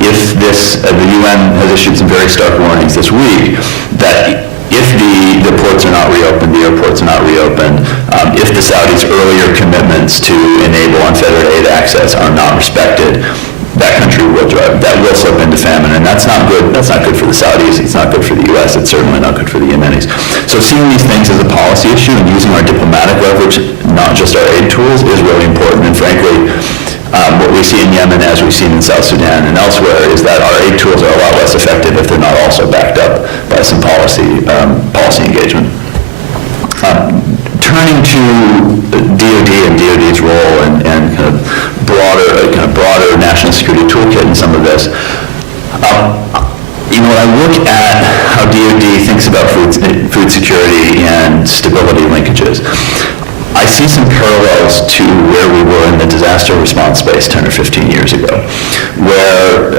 if the UN has issued some very stark warnings this week that if the ports are not reopened, the airports are not reopened, if the Saudis' earlier commitments to enable unfettered aid access are not respected, that country will slip into famine, and that's not good. That's not good for the Saudis. It's not good for the U.S. It's certainly not good for the Yemenis. So seeing these things as a policy issue and using our diplomatic leverage, not just our aid tools, is really important. And frankly, what we see in Yemen, as we've seen in South Sudan and elsewhere, is that our aid tools are a lot less effective if they're not also backed up by some policy engagement. Turning to DoD and DoD's role and kind of broader national security toolkit in some of this, when I look at how DoD thinks about food security and stability linkages, I see some parallels to where we were in the disaster response space 10 or 15 years ago, where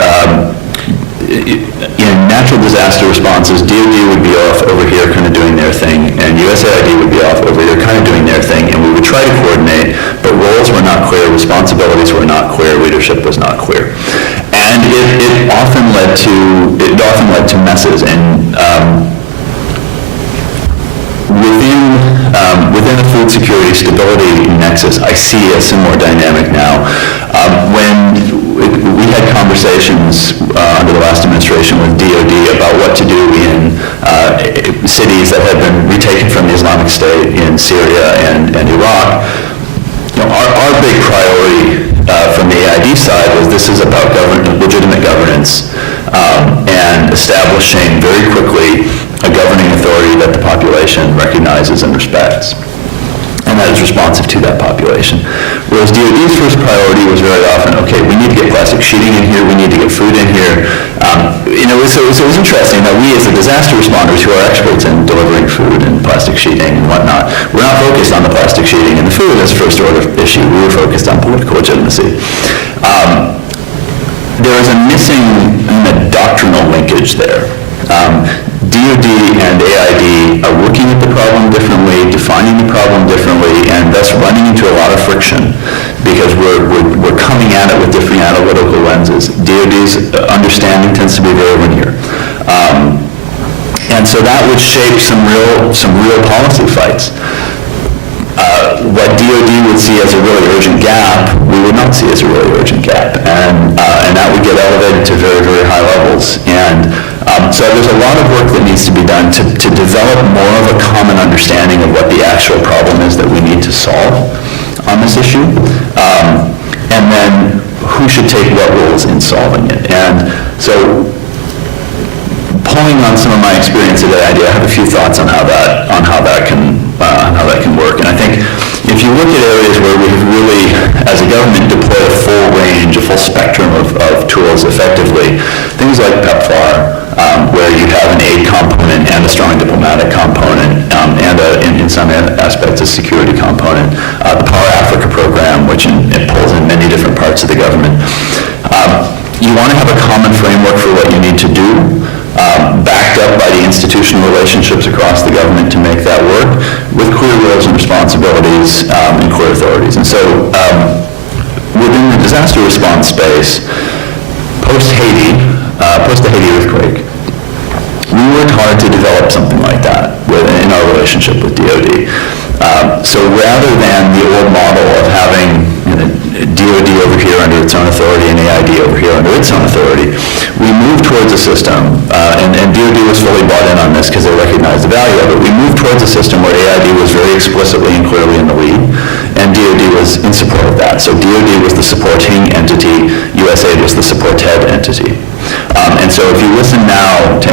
in natural disaster responses, DoD would be off over here kind of doing their thing, and USAID would be off over here kind of doing their thing, and we would try to coordinate, but roles were not clear, responsibilities were not clear, leadership was not clear. And it often led to messes, and within within the food security stability nexus, I see a similar dynamic now. When we had conversations under the last administration with DOD about what to do in cities that had been retaken from the Islamic State in Syria and Iraq. Our big priority from the AID side was this is about legitimate governance and establishing very quickly a governing authority that the population recognizes and respects, and that is responsive to that population. Whereas DOD's first priority was very often, okay, we need to get plastic sheeting in here, we need to get food in here. So it was interesting that we as the disaster responders who are experts in delivering food and plastic sheeting and whatnot, we're not focused on the plastic sheeting and the food as first order issue, we were focused on political legitimacy. There is a missing doctrinal linkage there. DOD and AID are looking at the problem differently, defining the problem differently, and thus running into a lot of friction because we're coming at it with different analytical lenses. DOD's understanding tends to be very linear. And so that would shape some real policy fights. What DOD would see as a really urgent gap, we would not see as a really urgent gap. And that would get elevated to very, very high levels. And so there's a lot of work that needs to be done to develop more of a common understanding of what the actual problem is that we need to solve on this issue. And then who should take what roles in solving it. And so pulling on some of my experience at AID, I have a few thoughts on how that can work. And I think if you look at areas where we've really, as a government, deployed a full range, a full spectrum of tools effectively, things like PEPFAR, where you have an aid component and a strong diplomatic component, and in some aspects a security component, the Power Africa program, which it pulls in many different parts of the government. You want to have a common framework for what you need to do, backed up by the institutional relationships across the government to make that work, with clear roles and responsibilities and clear authorities. And so within the disaster response space, post-Haiti earthquake, we worked hard to develop something like that in our relationship with DOD. So rather than the old model of having DOD over here under its own authority and AID over here under its own authority, we moved towards a system, and DOD was fully bought in on this because they recognized the value of it. We moved towards a system where AID was very explicitly and clearly in the lead, and DOD was in support of that. So DOD was the supporting entity, USAID was the supported entity. And so if you listen now to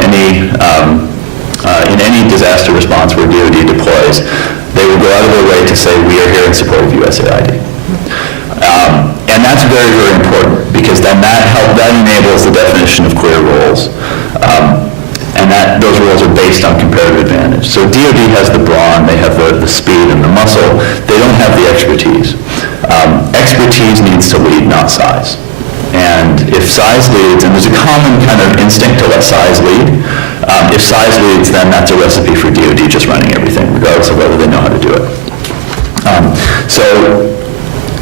in any disaster response where DOD deploys, they will go out of their way to say, we are here in support of USAID. And that's very, very important because then that enables the definition of clear roles. And those roles are based on comparative advantage. So DOD has the brawn, they have the speed and the muscle, they don't have the expertise. Expertise needs to lead, not size. And if size leads, and there's a common kind of instinct to let size lead, if size leads, then that's a recipe for DOD just running everything, regardless of whether they know how to do it. So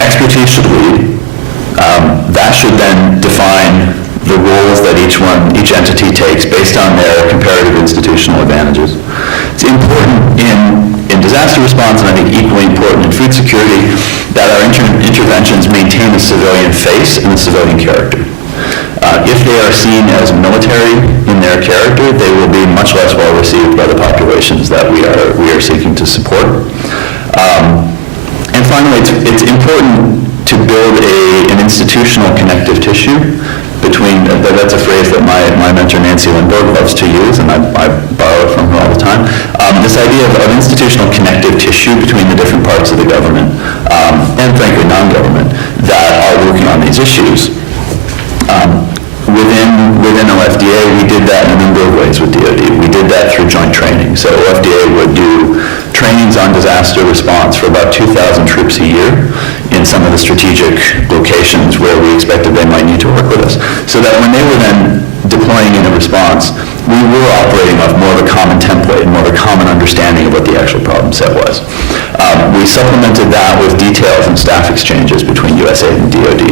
expertise should lead. That should then define the roles that each entity takes based on their comparative institutional advantages. It's important in disaster response, and I think equally important in food security, that our interventions maintain a civilian face and a civilian character. If they are seen as military in their character, they will be much less well received by the populations that we are seeking to support. And finally, it's important to build an institutional connective tissue between, that's a phrase that my mentor Nancy Lindbergh loves to use, and I borrow it from her all the time. This idea of institutional connective tissue between the different parts of the government, and frankly non-government, that are working on these issues. Within OFDA, we did that in a number of ways with DOD. We did that through joint training. So OFDA would do trainings on disaster response for about 2,000 troops a year in some of the strategic locations where we expected they might need to work with us. So that when they were then deploying in a response, we were operating off more of a common template, more of a common understanding of what the actual problem set was. We supplemented that with details and staff exchanges between USAID and DOD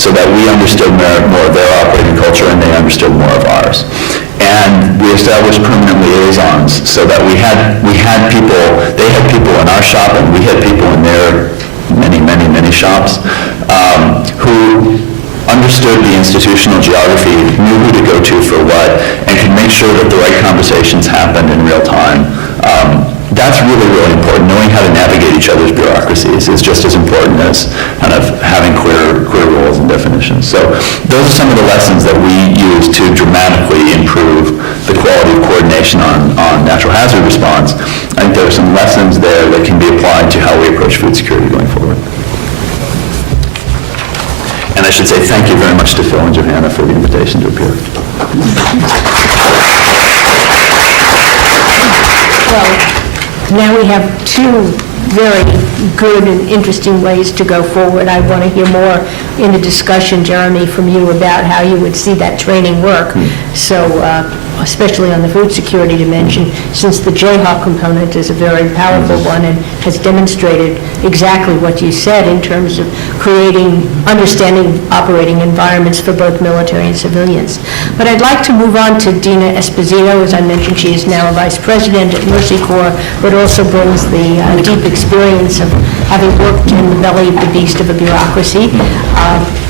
so that we understood more of their operating culture and they understood more of ours. And we established permanent liaisons so that they had people in our shop, and we had people in their many shops who understood the institutional geography, knew who to go to for what, and could make sure that the right conversations happened in real time. That's really, really important. Knowing how to navigate each other's bureaucracies is just as important as kind of having clear roles and definitions. So those are some of the lessons that we use to dramatically improve the quality of coordination on natural hazard response. I think there are some lessons there that can be applied to how we approach food security going forward. And I should say thank you very much to Phil and Johanna for the invitation to appear. Well, now we have two very good and interesting ways to go forward. I want to hear more in the discussion, Jeremy, from you about how you would see that training work. So, especially on the food security dimension, since the JHOC component is a very powerful one and has demonstrated exactly what you said in terms of creating, understanding operating environments for both military and civilians. But I'd like to move on to Dina Esposito. As I mentioned, she is now a vice president at Mercy Corps, but also brings the deep experience of having worked in the belly of the beast of a bureaucracy.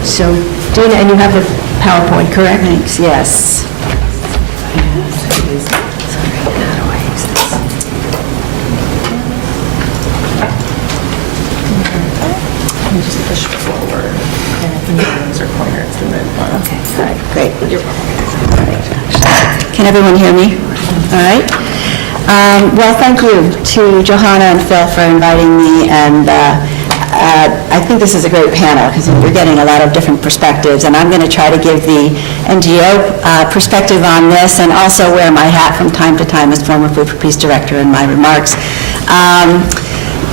So, Dina, and you have the PowerPoint, correct? Thanks, yes. Just push forward, and if the arrows are pointer, it's the mid one. Okay, all right, great. Can everyone hear me? All right. Well, thank you to Johanna and Phil for inviting me, and I think this is a great panel because we're getting a lot of different perspectives, and I'm going to try to give the NGO perspective on this and also wear my hat from time to time as former Food for Peace director in my remarks.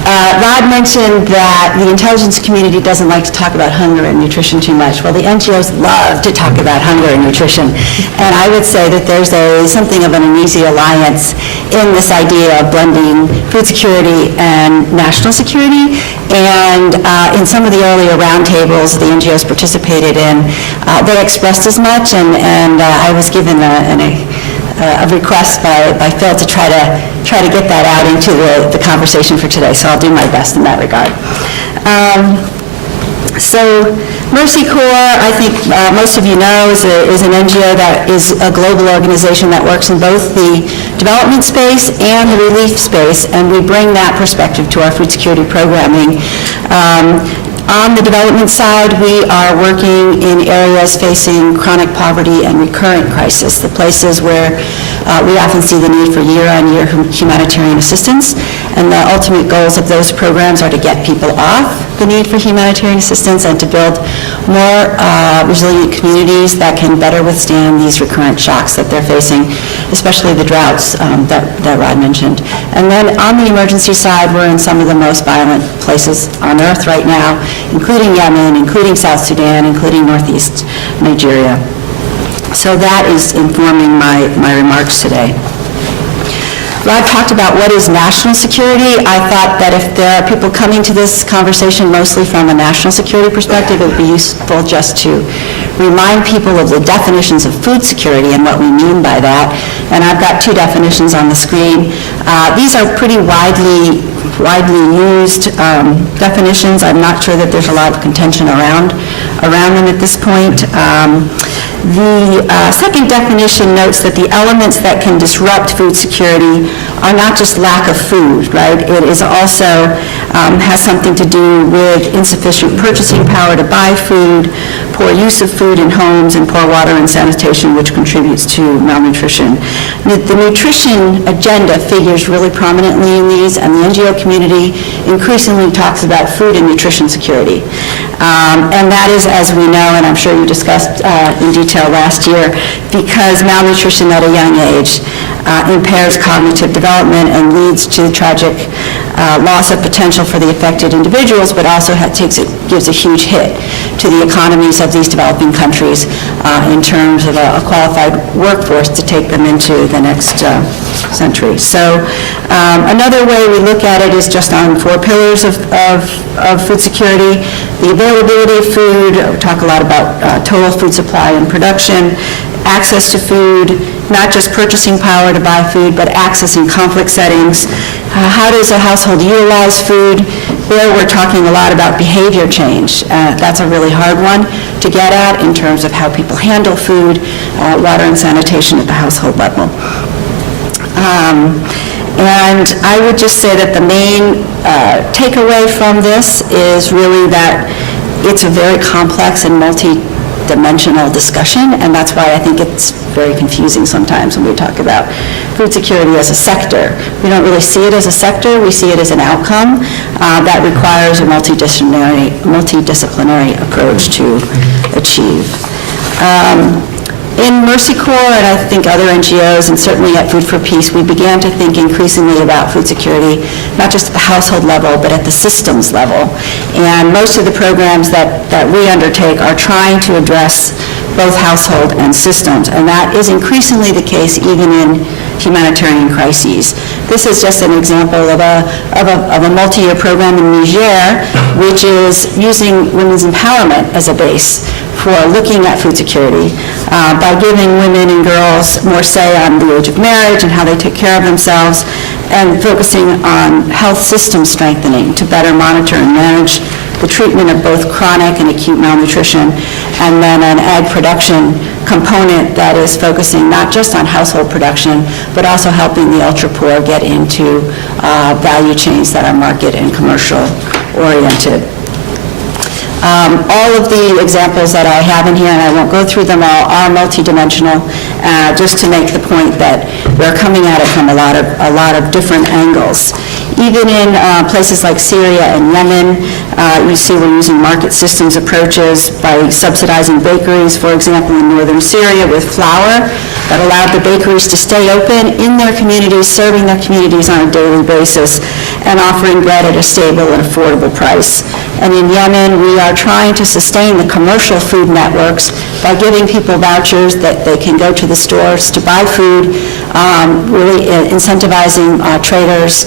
Rod mentioned that the intelligence community doesn't like to talk about hunger and nutrition too much. Well, the NGOs love to talk about hunger and nutrition. And I would say that there's something of an uneasy alliance in this idea of blending food security and national security. And in some of the earlier roundtables the NGOs participated in, they expressed as much, and I was given a request by Phil to try to get that out into the conversation for today, so I'll do my best in that regard. So Mercy Corps, I think most of you know, is an NGO that is a global organization that works in both the development space and the relief space, and we bring that perspective to our food security programming. On the development side, we are working in areas facing chronic poverty and recurrent crisis, the places where we often see the need for year-on-year humanitarian assistance, and the ultimate goals of those programs are to get people off the need for humanitarian assistance and to build more resilient communities that can better withstand these recurrent shocks that they're facing, especially the droughts that Rod mentioned. And then on the emergency side, we're in some of the most violent places on earth right now, including Yemen, including South Sudan, including Northeast Nigeria. So that is informing my remarks today. Rod talked about what is national security. I thought that if there are people coming to this conversation mostly from a national security perspective, it would be useful just to remind people of the definitions of food security and what we mean by that. And I've got two definitions on the screen. These are pretty widely used definitions. I'm not sure that there's a lot of contention around them at this point. The second definition notes that the elements that can disrupt food security are not just lack of food, right? It is also has something to do with insufficient purchasing power to buy food, poor use of food in homes, and poor water and sanitation, which contributes to malnutrition. The nutrition agenda figures really prominently in these, and the NGO community increasingly talks about food and nutrition security. And that is, as we know, and I'm sure you discussed in detail last year, because malnutrition at a young age impairs cognitive development and leads to tragic loss of potential for the affected individuals, but also gives a huge hit to the economies of these developing countries in terms of a qualified workforce to take them into the next century. So another way we look at it is just on 4 pillars of food security: the availability of food. We talk a lot about total food supply and production, access to food, not just purchasing power to buy food, but access in conflict settings. How does a household utilize food? There we're talking a lot about behavior change. That's a really hard one to get at in terms of how people handle food, water and sanitation at the household level. And I would just say that the main takeaway from this is really that it's a very complex and multi-dimensional discussion, and that's why I think it's very confusing sometimes when we talk about food security as a sector. We don't really see it as a sector, we see it as an outcome that requires a multidisciplinary approach to achieve. In Mercy Corps, and I think other NGOs, and certainly at Food for Peace, we began to think increasingly about food security, not just at the household level, but at the systems level. And most of the programs that we undertake are trying to address both household and systems, and that is increasingly the case even in humanitarian crises. This is just an example of a multi-year program in Niger, which is using women's empowerment as a base for looking at food security by giving women and girls more say on the age of marriage and how they take care of themselves, and focusing on health system strengthening to better monitor and manage the treatment of both chronic and acute malnutrition, and then an ag production component that is focusing not just on household production, but also helping the ultra-poor get into value chains that are market and commercial oriented. All of the examples that I have in here, and I won't go through them all, are multidimensional, just to make the point that we're coming at it from a lot of different angles. Even in places like Syria and Yemen, you see we're using market systems approaches by subsidizing bakeries, for example, in northern Syria with flour that allowed the bakeries to stay open in their communities, serving their communities on a daily basis, and offering bread at a stable and affordable price. And in Yemen, we are trying to sustain the commercial food networks by giving people vouchers that they can go to the stores to buy food, really incentivizing traders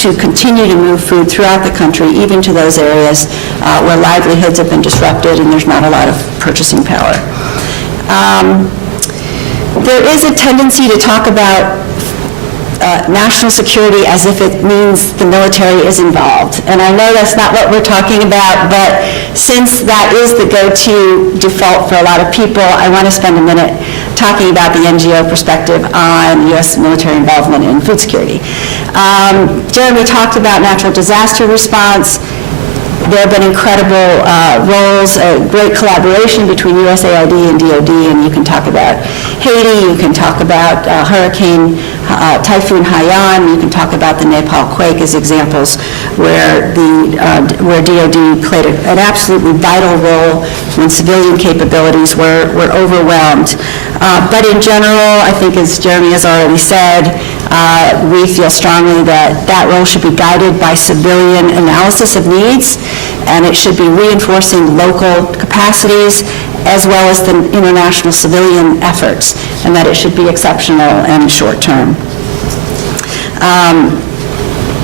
to continue to move food throughout the country, even to those areas where livelihoods have been disrupted and there's not a lot of purchasing power. There is a tendency to talk about national security as if it means the military is involved. And I know that's not what we're talking about, but since that is the go-to default for a lot of people, I want to spend a minute talking about the NGO perspective on U.S. military involvement in food security. Jeremy talked about natural disaster response. There have been incredible roles, great collaboration between USAID and DOD, and you can talk about Haiti, you can talk about Typhoon Haiyan, you can talk about the Nepal quake as examples where DOD played an absolutely vital role when civilian capabilities were overwhelmed. But in general, I think as Jeremy has already said, we feel strongly that that role should be guided by civilian analysis of needs, and it should be reinforcing local capacities as well as the international civilian efforts, and that it should be exceptional and short-term.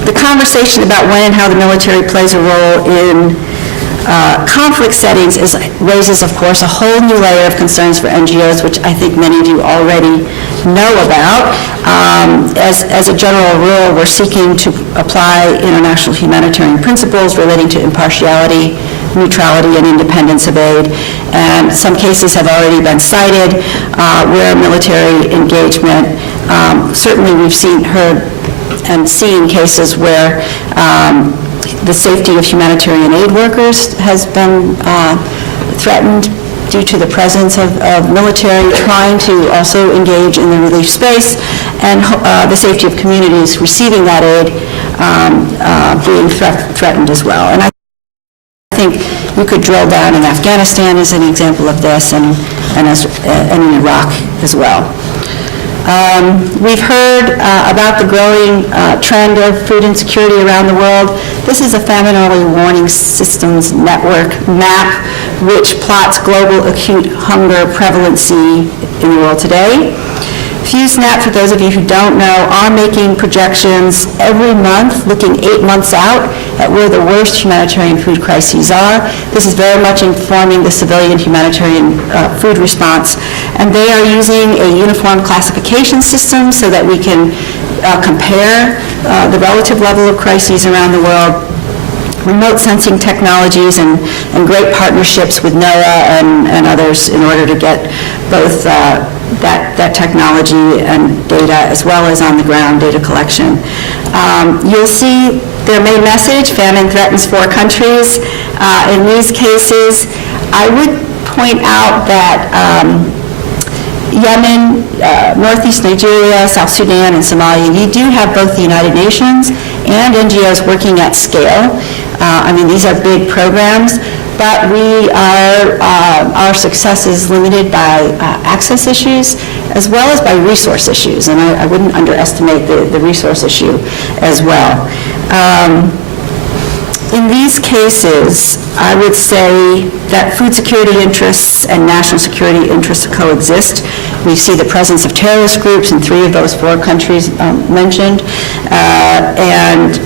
The conversation about when and how the military plays a role in conflict settings raises, of course, a whole new layer of concerns for NGOs, which I think many of you already know about. As a general rule, we're seeking to apply international humanitarian principles relating to impartiality, neutrality, and independence of aid. And some cases have already been cited where military engagement, certainly we've heard and seen cases where the safety of humanitarian aid workers has been threatened due to the presence of military trying to also engage in the relief space, and the safety of communities receiving that aid being threatened as well. And I think we could drill down in Afghanistan as an example of this, and in Iraq as well. We've heard about the growing trend of food insecurity around the world. This is a famine early warning systems network map which plots global acute hunger prevalency in the world today. FuseNet, for those of you who don't know, are making projections every month, looking 8 months out, at where the worst humanitarian food crises are. This is very much informing the civilian humanitarian food response. And they are using a uniform classification system so that we can compare the relative level of crises around the world, remote sensing technologies, and great partnerships with NOAA and others in order to get both that technology and data as well as on-the-ground data collection. You'll see their main message, famine threatens 4 countries. In these cases, I would point out that Yemen, Northeast Nigeria, South Sudan, and Somalia, you do have both the United Nations and NGOs working at scale. I mean, these are big programs, but our success is limited by access issues as well as by resource issues, and I wouldn't underestimate the resource issue as well. In these cases, I would say that food security interests and national security interests coexist. We see the presence of terrorist groups in 3 of those 4 countries mentioned, and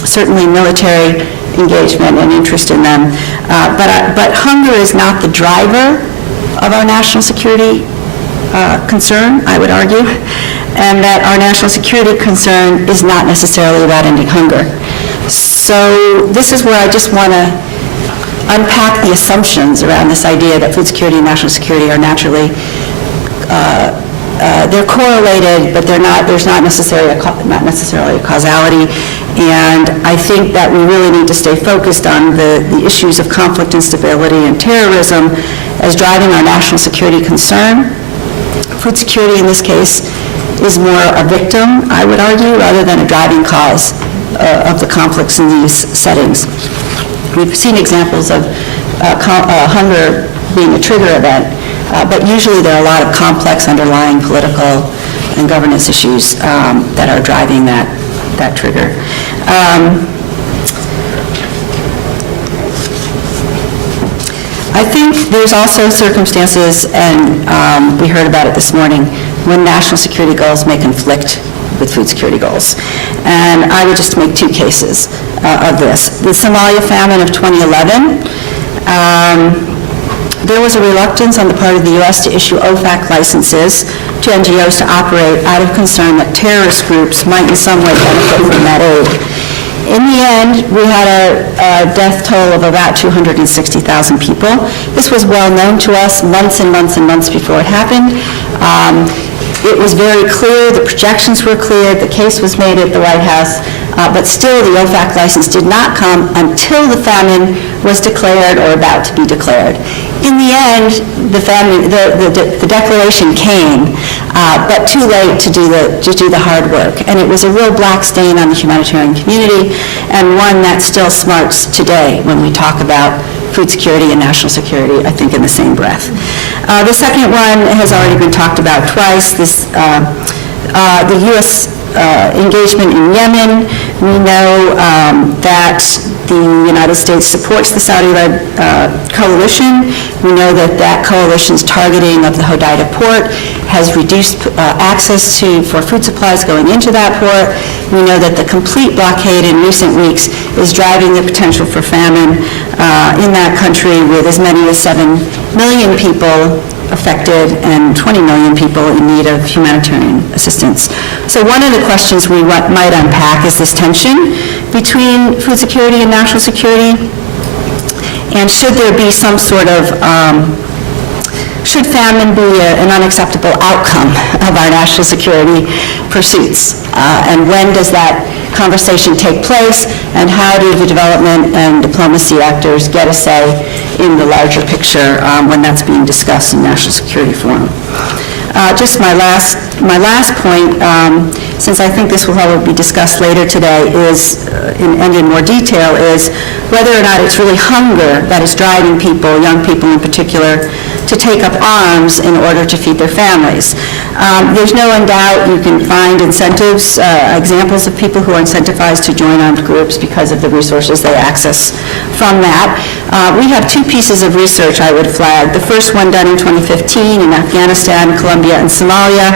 certainly military engagement and interest in them. But hunger is not the driver of our national security concern, I would argue, and that our national security concern is not necessarily about ending hunger. So this is where I just want to unpack the assumptions around this idea that food security and national security are naturally, they're correlated, but there's not necessarily a causality. And I think that we really need to stay focused on the issues of conflict, instability, and terrorism as driving our national security concern. Food security in this case is more a victim, I would argue, rather than a driving cause of the conflicts in these settings. We've seen examples of hunger being a trigger event, but usually there are a lot of complex underlying political and governance issues that are driving that trigger. I think there's also circumstances, and we heard about it this morning, when national security goals may conflict with food security goals. And I would just make 2 cases of this. The Somalia famine of 2011, there was a reluctance on the part of the U.S. to issue OFAC licenses to NGOs to operate out of concern that terrorist groups might in some way benefit from that aid. In the end, we had a death toll of about 260,000 people. This was well known to us months and months and months before it happened. It was very clear, the projections were clear, the case was made at the White House, but still the OFAC license did not come until the famine was declared or about to be declared. In the end, the declaration came, but too late to do the hard work. And it was a real black stain on the humanitarian community, and one that still smarts today when we talk about food security and national security, I think, in the same breath. The second one has already been talked about twice. The U.S. Engagement in Yemen. We know that the United States supports the Saudi-led coalition. We know that coalition's targeting of the Hodeidah port has reduced access for food supplies going into that port. We know that the complete blockade in recent weeks is driving the potential for famine in that country, with as many as 7 million people affected and 20 million people in need of humanitarian assistance. So one of the questions we might unpack is this tension between food security and national security, and should there be some sort of, should famine be an unacceptable outcome of our national security pursuits? And when does that conversation take place, and how do the development and diplomacy actors get a say in the larger picture when that's being discussed in national security forum? Just my last point, since I think this will probably be discussed later today, is, and in more detail, is whether or not it's really hunger that is driving people, young people in particular, to take up arms in order to feed their families. There's no doubt you can find incentives, examples of people who are incentivized to join armed groups because of the resources they access from that. We have two pieces of research I would flag. The first one done in 2015 in Afghanistan, Colombia, and Somalia.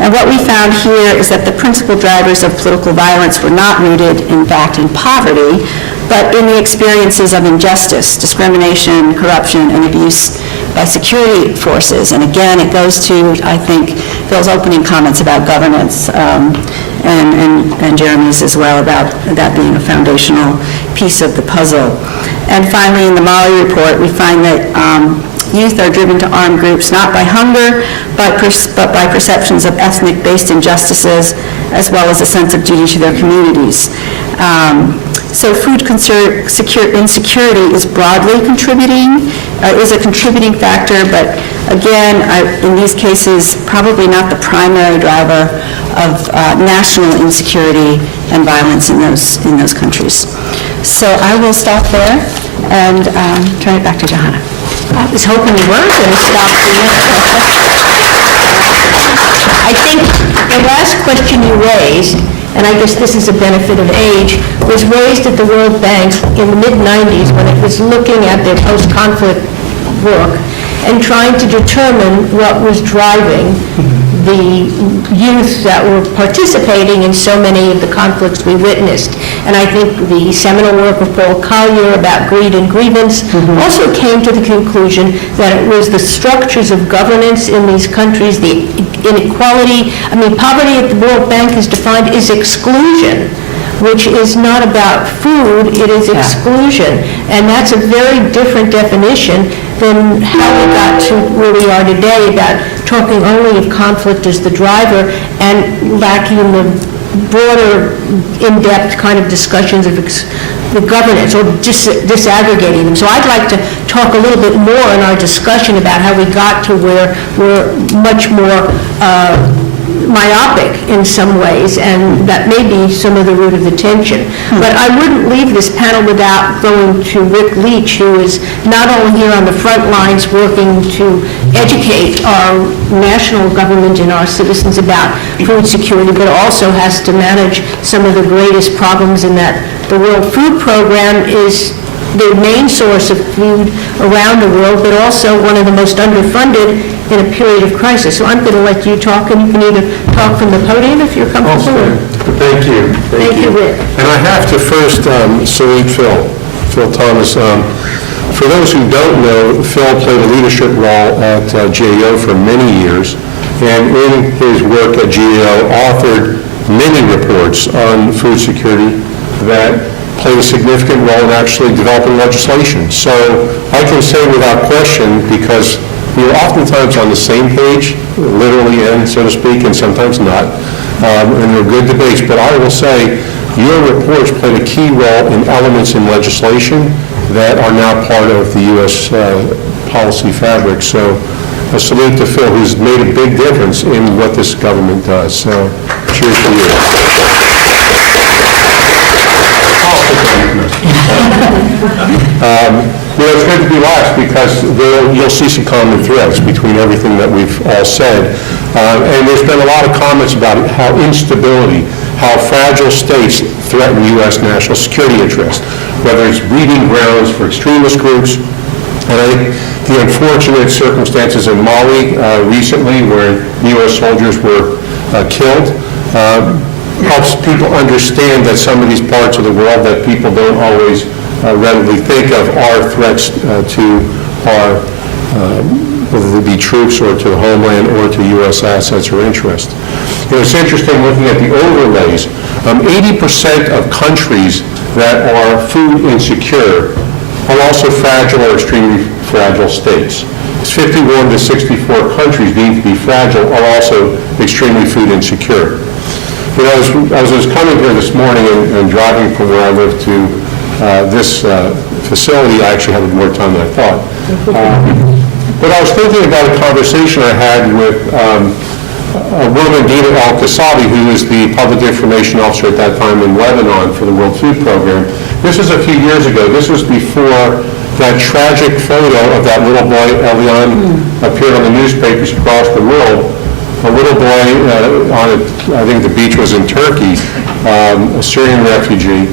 And what we found here is that the principal drivers of political violence were not rooted, in fact, in poverty, but in the experiences of injustice, discrimination, corruption, and abuse by security forces. And again, it goes to, I think, Phil's opening comments about governance, and Jeremy's as well, about that being a foundational piece of the puzzle. And finally, in the Mali report, we find that youth are driven to armed groups not by hunger, but by perceptions of ethnic-based injustices, as well as a sense of duty to their communities. So food insecurity is broadly contributing, is a contributing factor, but again, in these cases, probably not the primary driver of national insecurity and violence in those countries. So I will stop there and turn it back to Johanna. I was hoping you weren't going to stop there. I think the last question you raised, and I guess this is a benefit of age, was raised at the World Bank in the mid-90s when it was looking at their post-conflict work and trying to determine what was driving the youth that were participating in so many of the conflicts we witnessed. And I think the seminal work of Paul Collier about greed and grievance also came to the conclusion that it was the structures of governance in these countries, the inequality. I mean, poverty at the World Bank is defined as exclusion, which is not about food, it is exclusion. And that's a very different definition than how we got to where we are today about talking only of conflict as the driver and lacking the broader, in-depth kind of discussions of the governance or disaggregating them. So I'd like to talk a little bit more in our discussion about how we got to where we're much more myopic in some ways, and that may be some of the root of the tension. But I wouldn't leave this panel without going to Rick Leach, who is not only here on the front lines working to educate our national government and our citizens about food security, but also has to manage some of the greatest problems in that the World Food Program is the main source of food around the world, but also one of the most underfunded in a period of crisis. So I'm going to let you talk, and you can either talk from the podium if you're comfortable. Thank you. Thank you, Rick. And I have to first salute Phil Thomas. For those who don't know, Phil played a leadership role at GAO for many years, and in his work at GAO authored many reports on food security that played a significant role in actually developing legislation. So I can say without question, because we are oftentimes on the same page, literally and so to speak, and sometimes not, and there are good debates, but I will say your reports played a key role in elements in legislation that are now part of the U.S. policy fabric. So a salute to Phil, who's made a big difference in what this government does. So cheers to you. It's good to be last because you'll see some common threads between everything that we've all said. And there's been a lot of comments about how instability, how fragile states threaten U.S. national security interests, whether it's breeding grounds for extremist groups. And I think the unfortunate circumstances in Mali recently where U.S. soldiers were killed helps people understand that some of these parts of the world that people don't always readily think of are threats to our, whether they be troops or to the homeland or to U.S. assets or interests. It's interesting looking at the overlays. 80% of countries that are food insecure are also fragile or extremely fragile states. 51 to 64 countries deemed to be fragile are also extremely food insecure. You know, as I was coming here this morning and driving from where I live to this facility, I actually had more time than I thought. But I was thinking about a conversation I had with a woman, Dina, who is the public information officer at that time in Lebanon for the World Food Program. This is a few years ago. This was before that tragic photo of that little boy, Elian, appeared on the newspapers across the world. A little boy I think the beach was in Turkey, a Syrian refugee,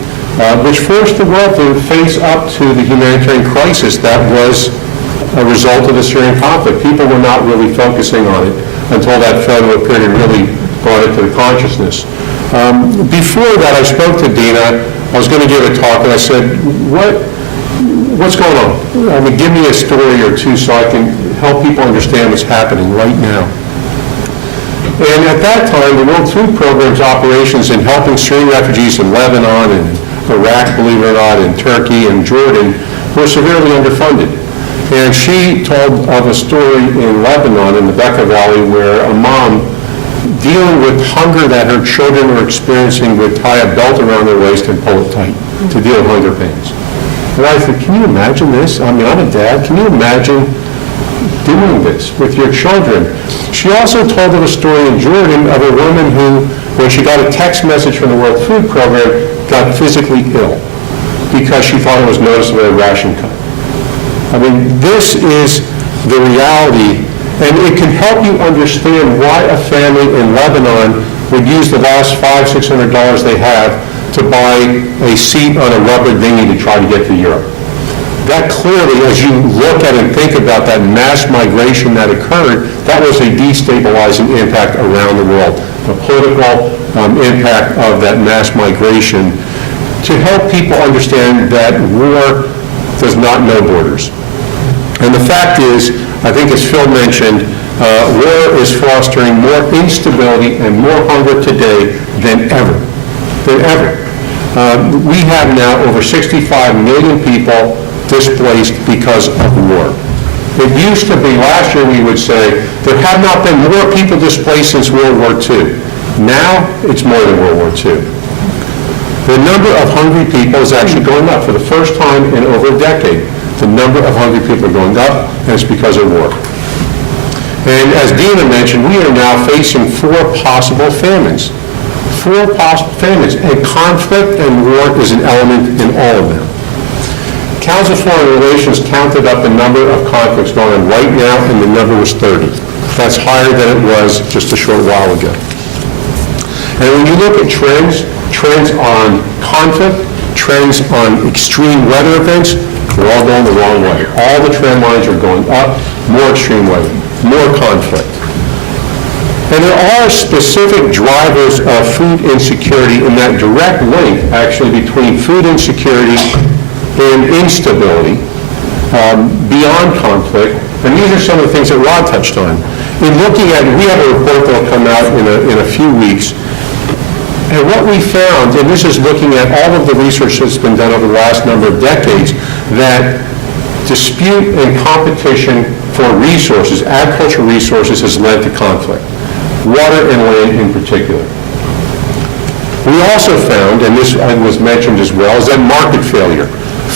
which forced the world to face up to the humanitarian crisis that was a result of the Syrian conflict. People were not really focusing on it until that photo appeared and really brought it to the consciousness. Before that, I spoke to Dina. I was going to give a talk, and I said, what's going on? I mean, give me a story or two so I can help people understand what's happening right now. And at that time, the World Food Program's operations in helping Syrian refugees in Lebanon and Iraq, believe it or not, and Turkey and Jordan were severely underfunded. And she told of a story in Lebanon, in the Bekaa Valley, where a mom dealing with hunger that her children were experiencing would tie a belt around their waist and pull it tight to deal with hunger pains. And I said, can you imagine this? I mean, I'm a dad. Can you imagine doing this with your children? She also told of a story in Jordan of a woman who, when she got a text message from the World Food Program, got physically ill because she thought it was noticeable a ration cut. I mean, this is the reality, and it can help you understand why a family in Lebanon would use the last $500-600 they have to buy a seat on a rubber dinghy to try to get to Europe. That clearly, as you look at and think about that mass migration that occurred, that was a destabilizing impact around the world. The political impact of that mass migration to help people understand that war does not know borders. And the fact is, I think as Phil mentioned, war is fostering more instability and more hunger today than ever. We have now over 65 million people displaced because of war. It used to be, last year we would say, there have not been more people displaced since World War II. Now, it's more than World War II. The number of hungry people is actually going up for the first time in over a decade. The number of hungry people are going up, and it's because of war. And as Dina mentioned, we are now facing 4 possible famines. 4 possible famines, and conflict and war is an element in all of them. Council of Foreign Relations counted up the number of conflicts going on right now, and the number was 30. That's higher than it was just a short while ago. And when you look at trends on conflict, trends on extreme weather events, we're all going the wrong way. All the trend lines are going up, more extreme weather, more conflict. And there are specific drivers of food insecurity in that direct link, actually, between food insecurity and instability beyond conflict. And these are some of the things that Rod touched on. In looking at, we have a report that will come out in a few weeks. And what we found, and this is looking at all of the research that's been done over the last number of decades, that dispute and competition for resources, agricultural resources, has led to conflict. Water and land in particular. We also found, and this was mentioned as well, is that market failure,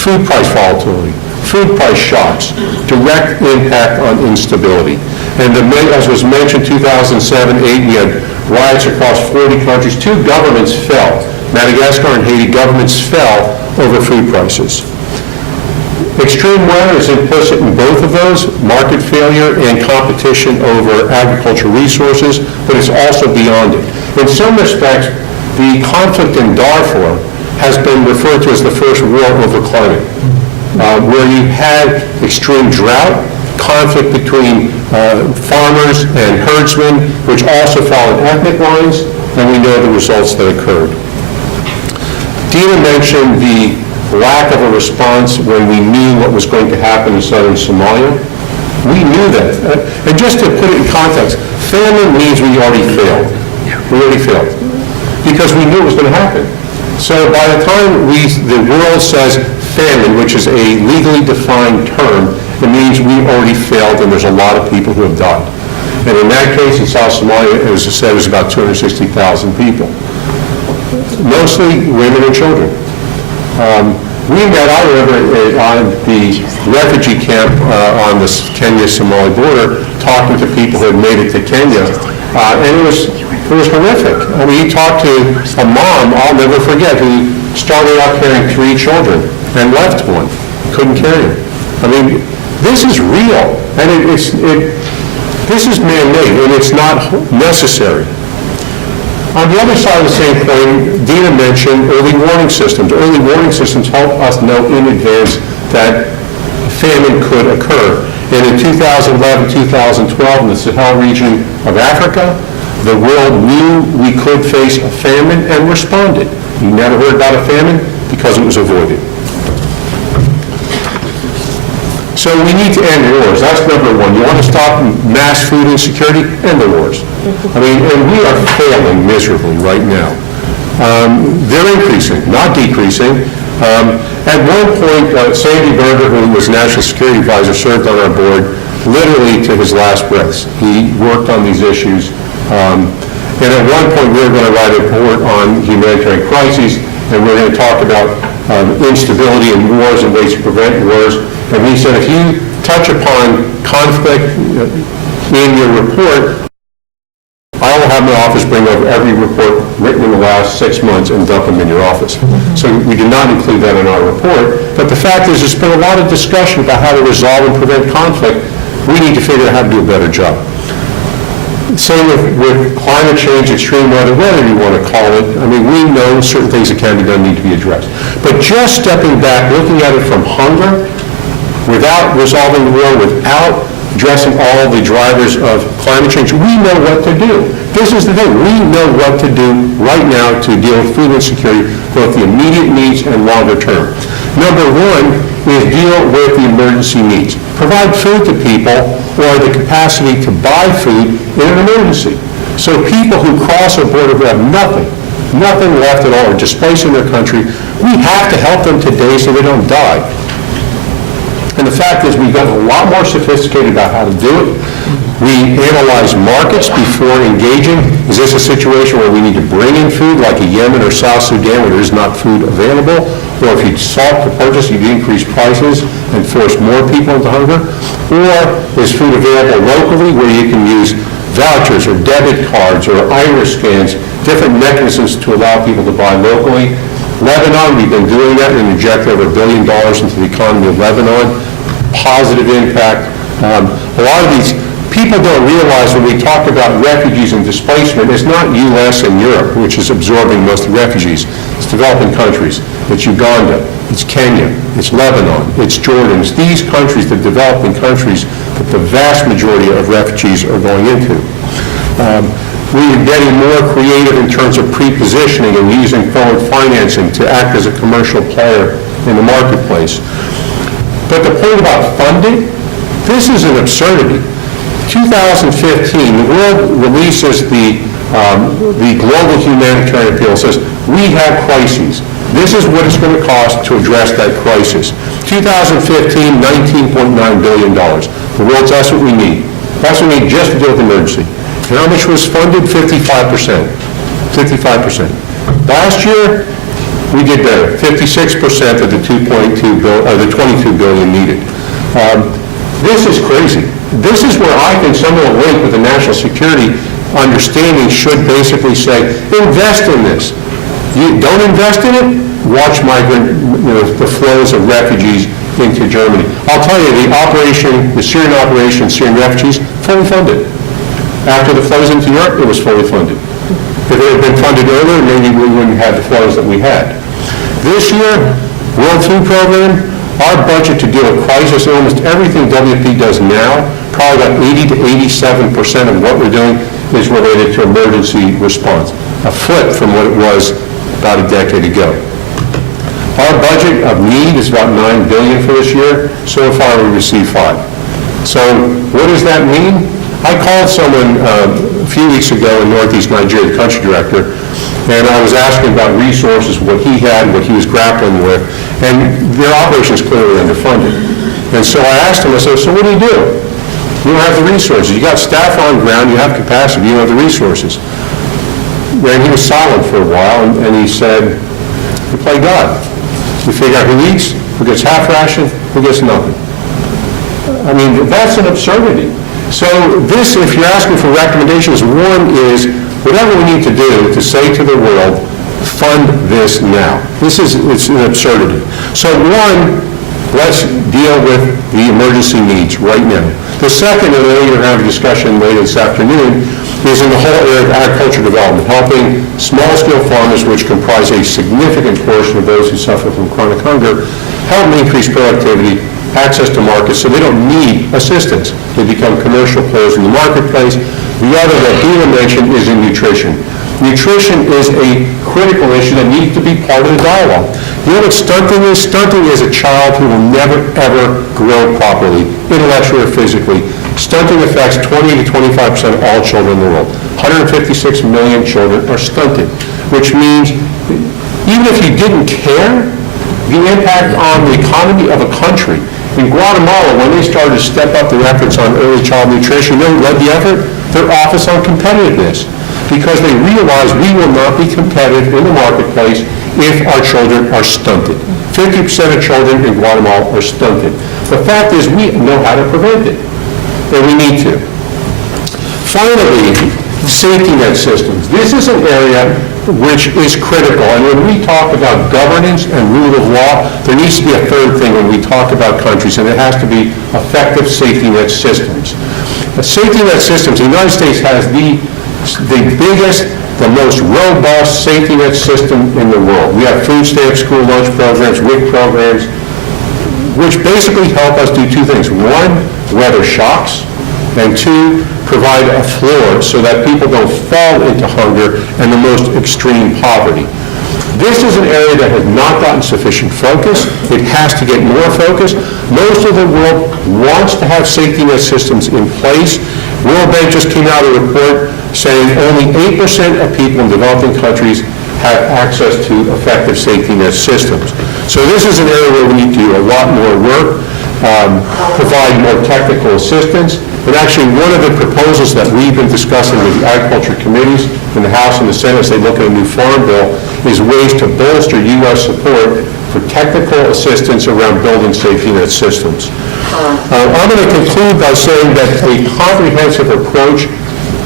food price volatility, food price shocks, direct impact on instability. And as was mentioned, 2007-8, we had riots across 40 countries. 2 governments fell. Madagascar and Haiti governments fell over food prices. Extreme weather is implicit in both of those, market failure and competition over agricultural resources, but it's also beyond it. In some respects, the conflict in Darfur has been referred to as the first war over climate, where you had extreme drought, conflict between farmers and herdsmen, which also followed ethnic lines, and we know the results that occurred. Dina mentioned the lack of a response when we knew what was going to happen in southern Somalia. We knew that. And just to put it in context, famine means we already failed. We already failed. Because we knew it was going to happen. So by the time the world says famine, which is a legally defined term, it means we've already failed and there's a lot of people who have died. And in that case, in South Somalia, as I said, it was about 260,000 people. Mostly women and children. We met, I remember, on the refugee camp on the Kenya-Somali border, talking to people who had made it to Kenya, and it was horrific. I mean, you talk to a mom, I'll never forget, who started out carrying 3 children and left one, couldn't carry him. I mean, this is real, and this is man-made, and it's not necessary. On the other side of the same coin, Dina mentioned early warning systems. Early warning systems help us know in advance that famine could occur. And in 2011, 2012, in the Sahel region of Africa, the world knew we could face a famine and responded. You never heard about a famine because it was avoided. So we need to end wars. That's number one. You want to stop mass food insecurity? End the wars. I mean, and we are failing miserably right now. They're increasing, not decreasing. At one point, Sandy Berger, who was National Security Advisor, served on our board literally to his last breaths. He worked on these issues. And at one point, we were going to write a report on humanitarian crises, and we were going to talk about instability in wars and ways to prevent wars. And he said, if you touch upon conflict in your report, I will have my office bring over every report written in the last 6 months and dump them in your office. So we did not include that in our report. But the fact is, there's been a lot of discussion about how to resolve and prevent conflict. We need to figure out how to do a better job. Same with climate change, extreme weather, whatever you want to call it. I mean, we know certain things that can be done need to be addressed. But just stepping back, looking at it from hunger, without resolving the war, without addressing all the drivers of climate change, we know what to do. This is the thing. We know what to do right now to deal with food insecurity, both the immediate needs and longer term. Number one is deal with the emergency needs. Provide food to people or the capacity to buy food in an emergency. So people who cross a border who have nothing left at all, or displaced in their country, we have to help them today so they don't die. And the fact is, we've gotten a lot more sophisticated about how to do it. We analyze markets before engaging. Is this a situation where we need to bring in food, like in Yemen or South Sudan, where there is not food available? Or if you sought to purchase, you'd increase prices and force more people into hunger? Or is food available locally, where you can use vouchers or debit cards or iris scans, different mechanisms to allow people to buy locally? Lebanon, we've been doing that and inject over $1 billion into the economy of Lebanon. Positive impact. A lot of these people don't realize when we talk about refugees and displacement, it's not U.S. and Europe, which is absorbing most of the refugees. It's developing countries. It's Uganda. It's Kenya. It's Lebanon. It's Jordan. It's these countries, the developing countries, that the vast majority of refugees are going into. We are getting more creative in terms of pre-positioning and using forward financing to act as a commercial player in the marketplace. But the point about funding, this is an absurdity. 2015, the world releases the global humanitarian appeal. Says, we have crises. This is what it's going to cost to address that crisis. 2015, $19.9 billion. The world says, that's what we need. That's what we need just to deal with emergency. And how much was funded? 55%. 55%. Last year, we did better. 56% of the the 22 billion needed. This is crazy. This is where I think some of the link with the national security understanding should basically say, invest in this. You don't invest in it, watch the flows of refugees into Germany. I'll tell you, the Syrian operation, Syrian refugees, fully funded. After the flows into Europe, it was fully funded. If it had been funded earlier, maybe we wouldn't have the flows that we had. This year, World Food Program, our budget to deal with crisis, almost everything WFP does now, probably about 80 to 87% of what we're doing is related to emergency response, a flip from what it was about a decade ago. Our budget of need is about $9 billion for this year. So far, we received $5 billion. So what does that mean? I called someone a few weeks ago in Northeast Nigeria, the country director, and I was asking about resources, what he had, what he was grappling with, and their operation is clearly underfunded. And so I asked him, I said, so what do? You don't have the resources. You got staff on ground, you have capacity, you don't have the resources. And he was silent for a while, and he said, we play God. We figure out who eats, who gets half ration, who gets nothing. I mean, that's an absurdity. So this, if you're asking for recommendations, one is, whatever we need to do to say to the world, fund this now. It's an absurdity. So one, Let's deal with the emergency needs right now. The second, and we're going to have a discussion later this afternoon, is in the whole area of agriculture development, helping small-scale farmers, which comprise a significant portion of those who suffer from chronic hunger, help them increase productivity, access to markets, so they don't need assistance. They become commercial players in the marketplace. The other that Dina mentioned is in nutrition. Nutrition is a critical issue that needs to be part of the dialogue. You know what stunting is? Stunting is a child who will never, ever grow properly, intellectually or physically. Stunting affects 20 to 25% of all children in the world. 156 million children are stunted, which means even if you didn't care, the impact on the economy of a country. In Guatemala, when they started to step up their efforts on early child nutrition, you know who led the effort? Their Office on Competitiveness, because they realized we will not be competitive in the marketplace if our children are stunted. 50% of children in Guatemala are stunted. The fact is, we know how to prevent it, and we need to. Finally, safety net systems. This is an area which is critical, and when we talk about governance and rule of law, there needs to be a third thing when we talk about countries, and it has to be effective safety net systems. Safety net systems, the United States has the biggest, the most robust safety net system in the world. We have food stamps, school lunch programs, WIC programs, which basically help us do two things. One, weather shocks, and two, provide a floor so that people don't fall into hunger and the most extreme poverty. This is an area that has not gotten sufficient focus. It has to get more focus. Most of the world wants to have safety net systems in place. World Bank just came out with a report saying only 8% of people in developing countries have access to effective safety net systems. So this is an area where we need to do a lot more work, provide more technical assistance. And actually, one of the proposals that we've been discussing with the agriculture committees in the House and the Senate as they look at a new farm bill is ways to bolster U.S. support for technical assistance around building safety net systems. I'm going to conclude by saying that a comprehensive approach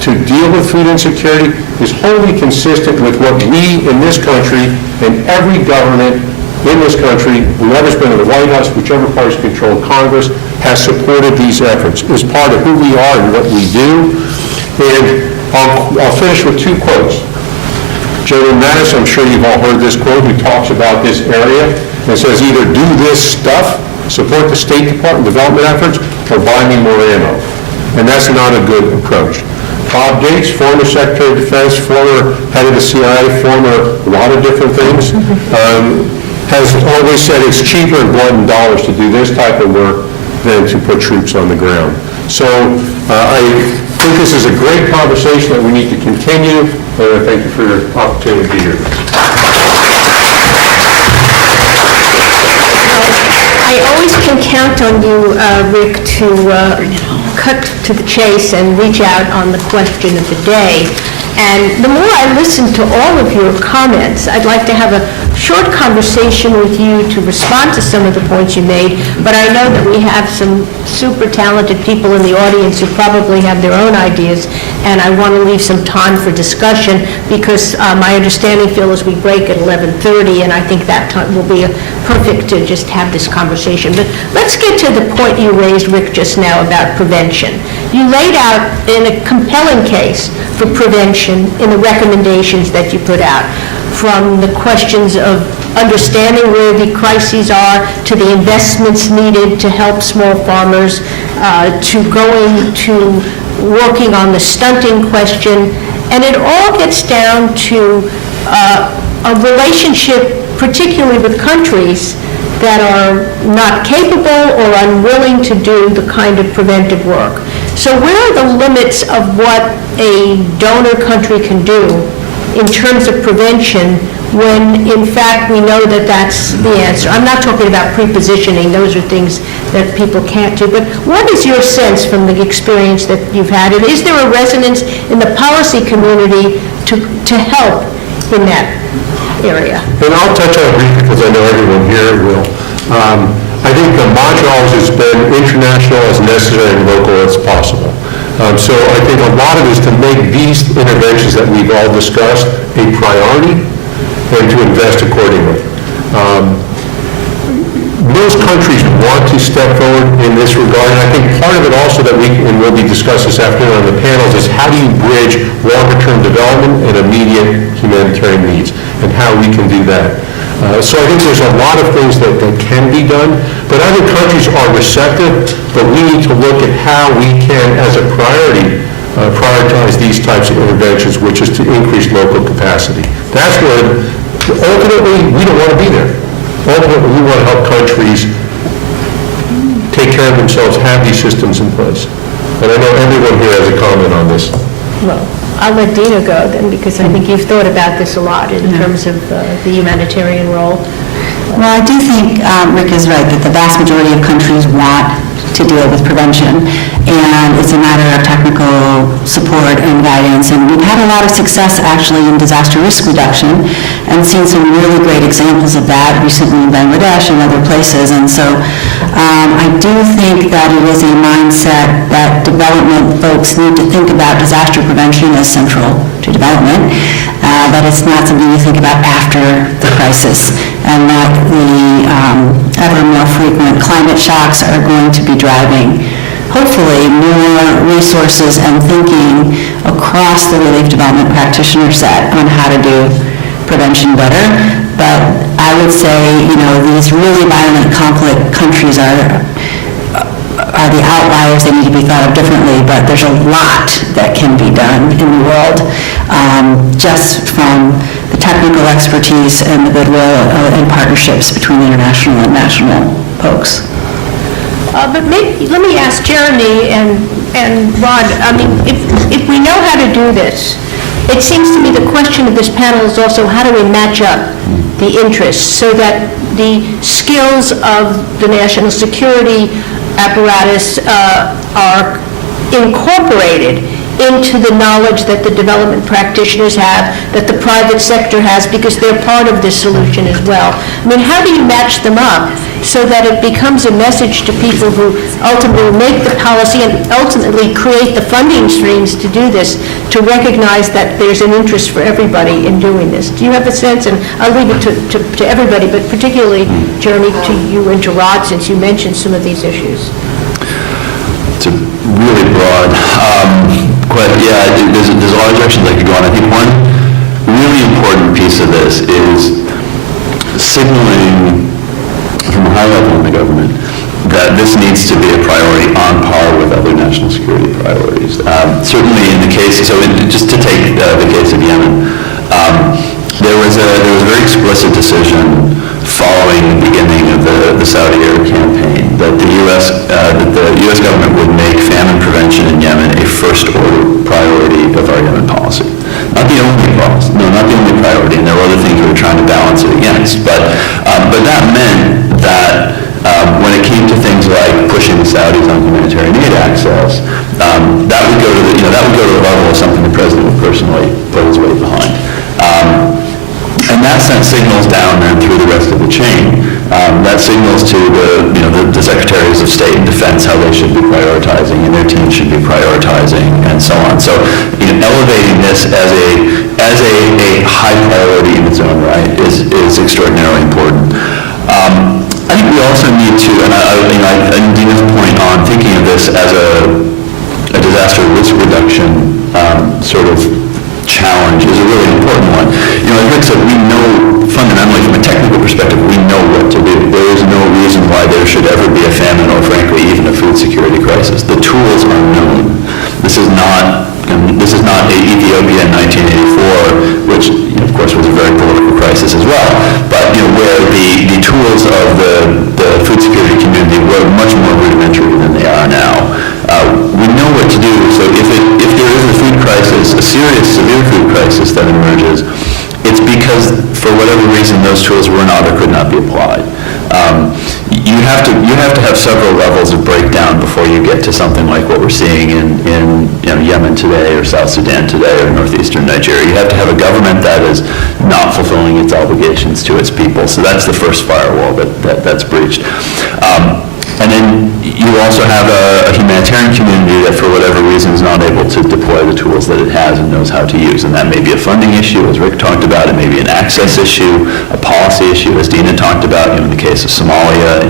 to deal with food insecurity is wholly consistent with what we in this country and every government in this country, whoever's been in the White House, whichever party's controlled Congress, has supported these efforts. It's part of who we are and what we do. And I'll finish with two quotes. General Mattis, I'm sure you've all heard this quote, who talks about this area and says either do this stuff, support the State Department development efforts, or buy me more ammo. And that's not a good approach. Bob Gates, former Secretary of Defense, former head of the CIA, former a lot of different things, has always said it's cheaper in blood and dollars to do this type of work than to put troops on the ground. So I think this is a great conversation that we need to continue, and I thank you for your opportunity to be here. I always can count on you, Rick, to cut to the chase and reach out on the question of the day. And the more I listen to all of your comments, I'd like to have a short conversation with you to respond to some of the points you made, but I know that we have some super talented people in the audience who probably have their own ideas, and I want to leave some time for discussion because my understanding, Phil, is we break at 11:30, and I think that time will be perfect to just have this conversation. But let's get to the point you raised, Rick, just now about prevention. You laid out in a compelling case for prevention in the recommendations that you put out, from the questions of understanding where the crises are, to the investments needed to help small farmers, to going to working on the stunting question, and it all gets down to a relationship, particularly with countries that are not capable or unwilling to do the kind of preventive work. So where are the limits of what a donor country can do in terms of prevention when, in fact, we know that that's the answer? I'm not talking about prepositioning. Those are things that people can't do. But what is your sense from the experience that you've had? And is there a resonance in the policy community to help in that area? And I'll touch on it briefly because I know everyone here will. I think the mantra always has been international as necessary and local as possible. So I think a lot of it is to make these interventions that we've all discussed a priority and to invest accordingly. most countries want to step forward in this regard, and I think part of it also that and will be discussed this afternoon on the panels, is how do you bridge longer-term development and immediate humanitarian needs, and how we can do that. So I think there's a lot of things that can be done, but other countries are receptive, but we need to look at how we can, as a priority, prioritize these types of interventions, which is to increase local capacity. That's where, ultimately, we don't want to be there. Ultimately, we want to help countries take care of themselves, have these systems in place. And I know everyone here has a comment on this. Well, I'll let Dina go then, because I think you've thought about this a lot in terms of the humanitarian role. Well, I do think Rick is right, that the vast majority of countries want to deal with prevention, and it's a matter of technical support and guidance, and we've had a lot of success actually in disaster risk reduction, and seen some really great examples of that recently in Bangladesh and other places, and so I do think that it is a mindset that development folks need to think about disaster prevention as central to development, that it's not something you think about after the crisis, and that the ever more frequent climate shocks are going to be driving, hopefully, more resources and thinking across the relief development practitioner set on how to do prevention better. But I would say, these really violent conflict countries are the outliers. They need to be thought of differently, but there's a lot that can be done in the world, just from the technical expertise and the goodwill and partnerships between international and national folks. But maybe, let me ask Jeremy and Rod, I mean, if we know how to do this, it seems to me the question of this panel is also how do we match up the interests so that the skills of the national security apparatus are incorporated into the knowledge that the development practitioners have, that the private sector has, because they're part of this solution as well. I mean, how do you match them up so that it becomes a message to people who ultimately make the policy and ultimately create the funding streams to do this, to recognize that there's an interest for everybody in doing this? Do you have a sense? And I'll leave it to everybody, but particularly, Jeremy, to you and to Rod, since you mentioned some of these issues. It's a really broad, there's a lot of directions I could go on. I think one really important piece of this is signaling from a high level in the government that this needs to be a priority on par with other national security priorities. Certainly in the case, just to take the case of Yemen, there was a very explicit decision following the beginning of the Saudi air campaign that the U.S. government would make famine prevention in Yemen a first-order priority of our Yemen policy. Not the only policy, not the only priority, and there were other things we were trying to balance it against. But that meant that when it came to things like pushing the Saudis on humanitarian aid access, that would go to the level of something the president would personally put his weight behind. And that sent signals down then through the rest of the chain. That signals to the secretaries of state and defense how they should be prioritizing, and their teams should be prioritizing, and so on. So, elevating this as a high priority in its own right is extraordinarily important. I think we also need to, and Dina's point on thinking of this as a disaster risk reduction sort of challenge is a really important one. As Rick said, we know fundamentally from a technical perspective, we know what to do. There is no reason why there should ever be a famine or frankly even a food security crisis. The tools are known. This is not Ethiopia in 1984, which of course was a very political crisis as well, but where the tools of the food security community were much more rudimentary than they are now. We know what to do, so if there is a food crisis, a serious, severe food crisis that emerges, it's because for whatever reason those tools were not or could not be applied. You have to have several levels of breakdown before you get to something like what we're seeing in Yemen today, or South Sudan today, or northeastern Nigeria. You have to have a government that is not fulfilling its obligations to its people. So that's the first firewall that's breached. And then you also have a humanitarian community that for whatever reason is not able to deploy the tools that it has and knows how to use. And that may be a funding issue, as Rick talked about. It may be an access issue, a policy issue, as Dina talked about, in the case of Somalia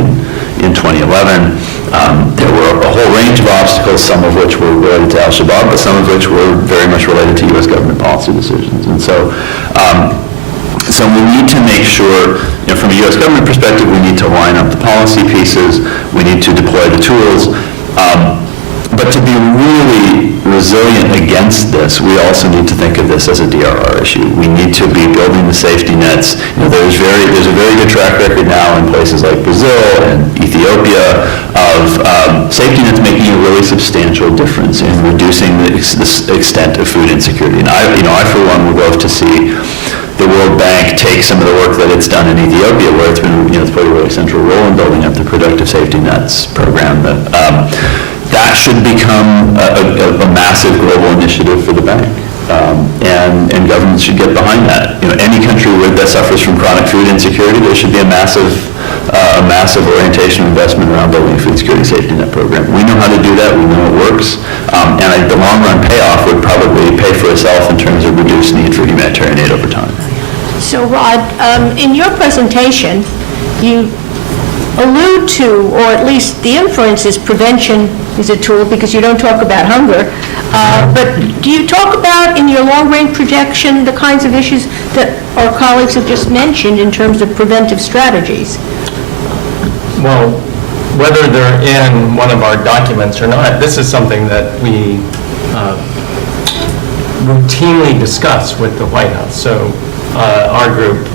in 2011. There were a whole range of obstacles, some of which were related to al-Shabaab, but some of which were very much related to U.S. government policy decisions. And so we need to make sure, from a U.S. government perspective, we need to line up the policy pieces, we need to deploy the tools, but to be really resilient against this, we also need to think of this as a DRR issue. We need to be building the safety nets. There's a very good track record now in places like Brazil and Ethiopia of safety nets making a really substantial difference in reducing the extent of food insecurity. And I for one would love to see the World Bank take some of the work that it's done in Ethiopia, where it's been, it's played a really central role in building up the Productive Safety Nets program. That should become a massive global initiative for the bank, and governments should get behind that. Any country that suffers from chronic food insecurity, there should be a massive orientation of investment around building a food security safety net program. We know how to do that. We know it works, and the long run payoff would probably pay for itself in terms of reduced need for humanitarian aid over time. So Rod, in your presentation, you allude to, or at least the inference is prevention is a tool, because you don't talk about hunger, but do you talk about in your long-range projection the kinds of issues that our colleagues have just mentioned in terms of preventive strategies? Well, whether they're in one of our documents or not, this is something that we routinely discuss with the White House. So our group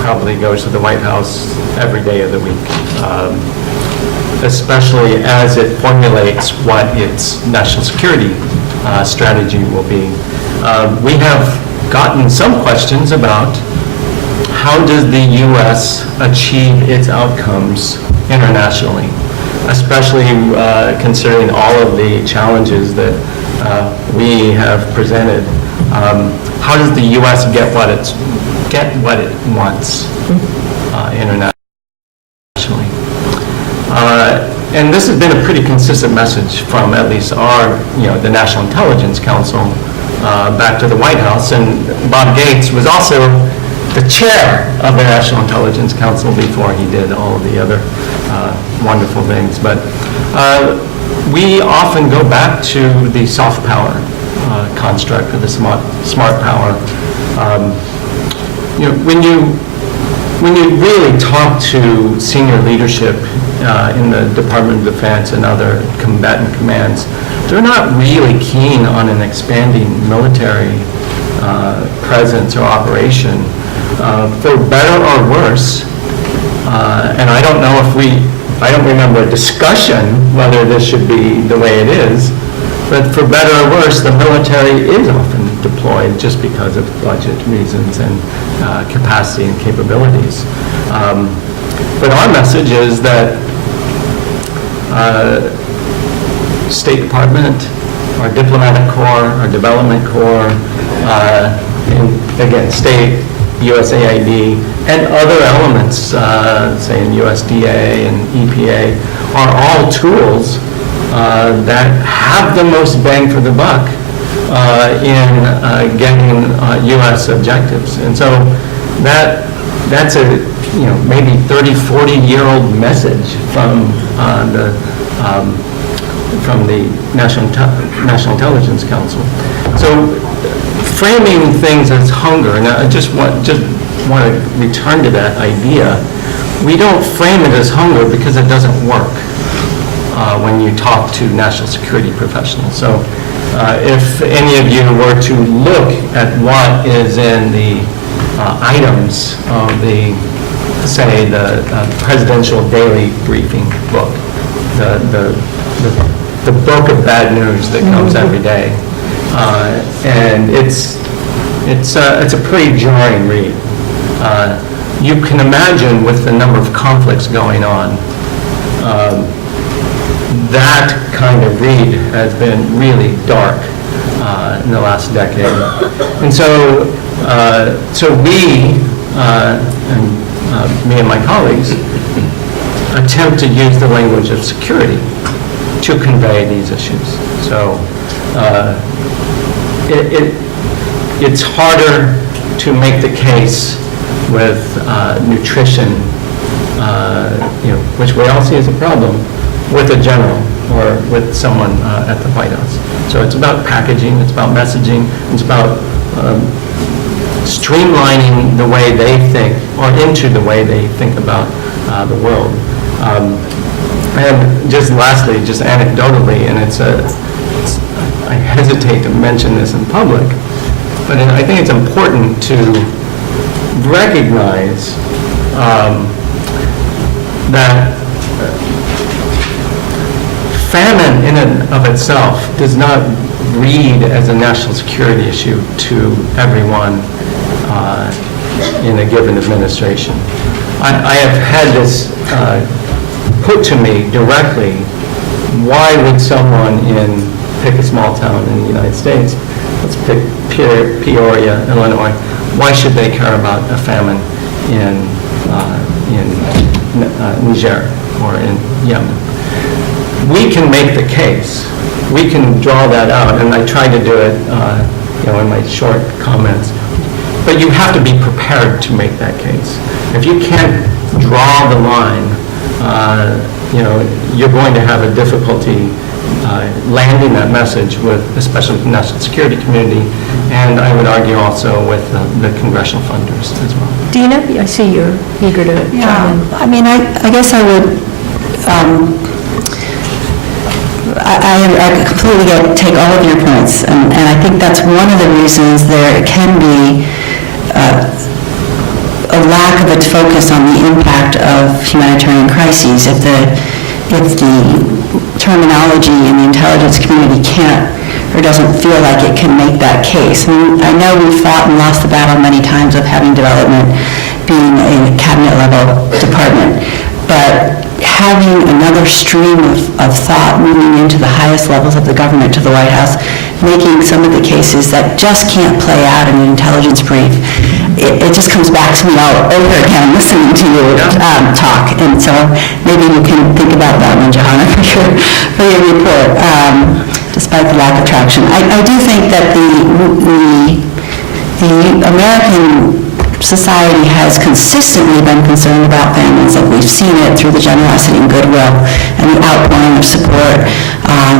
probably goes to the White House every day of the week, especially as it formulates what its national security strategy will be. We have gotten some questions about how does the U.S. achieve its outcomes internationally, especially considering all of the challenges that we have presented. How does the U.S. get what it wants internationally? And this has been a pretty consistent message from at least the National Intelligence Council back to the White House. And Bob Gates was also the chair of the National Intelligence Council before he did all of the other wonderful things. But we often go back to the soft power construct of the smart power. When you really talk to senior leadership in the Department of Defense and other combatant commands, they're not really keen on an expanding military presence or operation, for better or worse. And I don't know I don't remember a discussion whether this should be the way it is, but for better or worse, the military is often deployed just because of budget reasons and capacity and capabilities. But our message is that State Department, our diplomatic corps, our development corps, and again, state, USAID, and other elements, say in USDA and EPA, are all tools that have the most bang for the buck in getting U.S. objectives. And so that's a maybe 30, 40-year-old message from the National Intelligence Council. So framing things as hunger, and I just want to return to that idea. We don't frame it as hunger because it doesn't work when you talk to national security professionals. So if any of you were to look at what is in the items of the presidential daily briefing book, the book of bad news that comes every day, and it's a pretty jarring read. You can imagine, with the number of conflicts going on, that kind of read has been really dark in the last decade. And so we, and me and my colleagues, attempt to use the language of security to convey these issues. So it's harder to make the case with nutrition, which we all see as a problem, with a general or with someone at the White House. So it's about packaging, it's about messaging, it's about streamlining the way they think, or into the way they think about the world. And just lastly, just anecdotally, and I hesitate to mention this in public, but I think it's important to recognize that famine in and of itself does not read as a national security issue to everyone in a given administration. I have had this put to me directly: why would someone pick a small town in the United States, let's pick Peoria, Illinois, why should they care about a famine in Niger or in Yemen? We can make the case. We can draw that out, and I tried to do it in my short comments. But you have to be prepared to make that case. If you can't draw the line, you're going to have a difficulty landing that message with, especially the national security community, and I would argue also with the congressional funders as well. Dina, I see you're eager to chime in. I mean, I guess I would, I completely take all of your points, and I think that's one of the reasons there can be a lack of a focus on the impact of humanitarian crises if the terminology in the intelligence community can't or doesn't feel like it can make that case. I know we've fought and lost the battle many times of having development being a cabinet level department, but having another stream of thought moving into the highest levels of the government to the White House, making some of the cases that just can't play out in an intelligence brief, it just comes back to me all over again listening to you talk. And so maybe you can think about that one, Johanna, for your report, despite the lack of traction. I do think that the American society has consistently been concerned about families, like we've seen it through the generosity and goodwill and the outpouring of support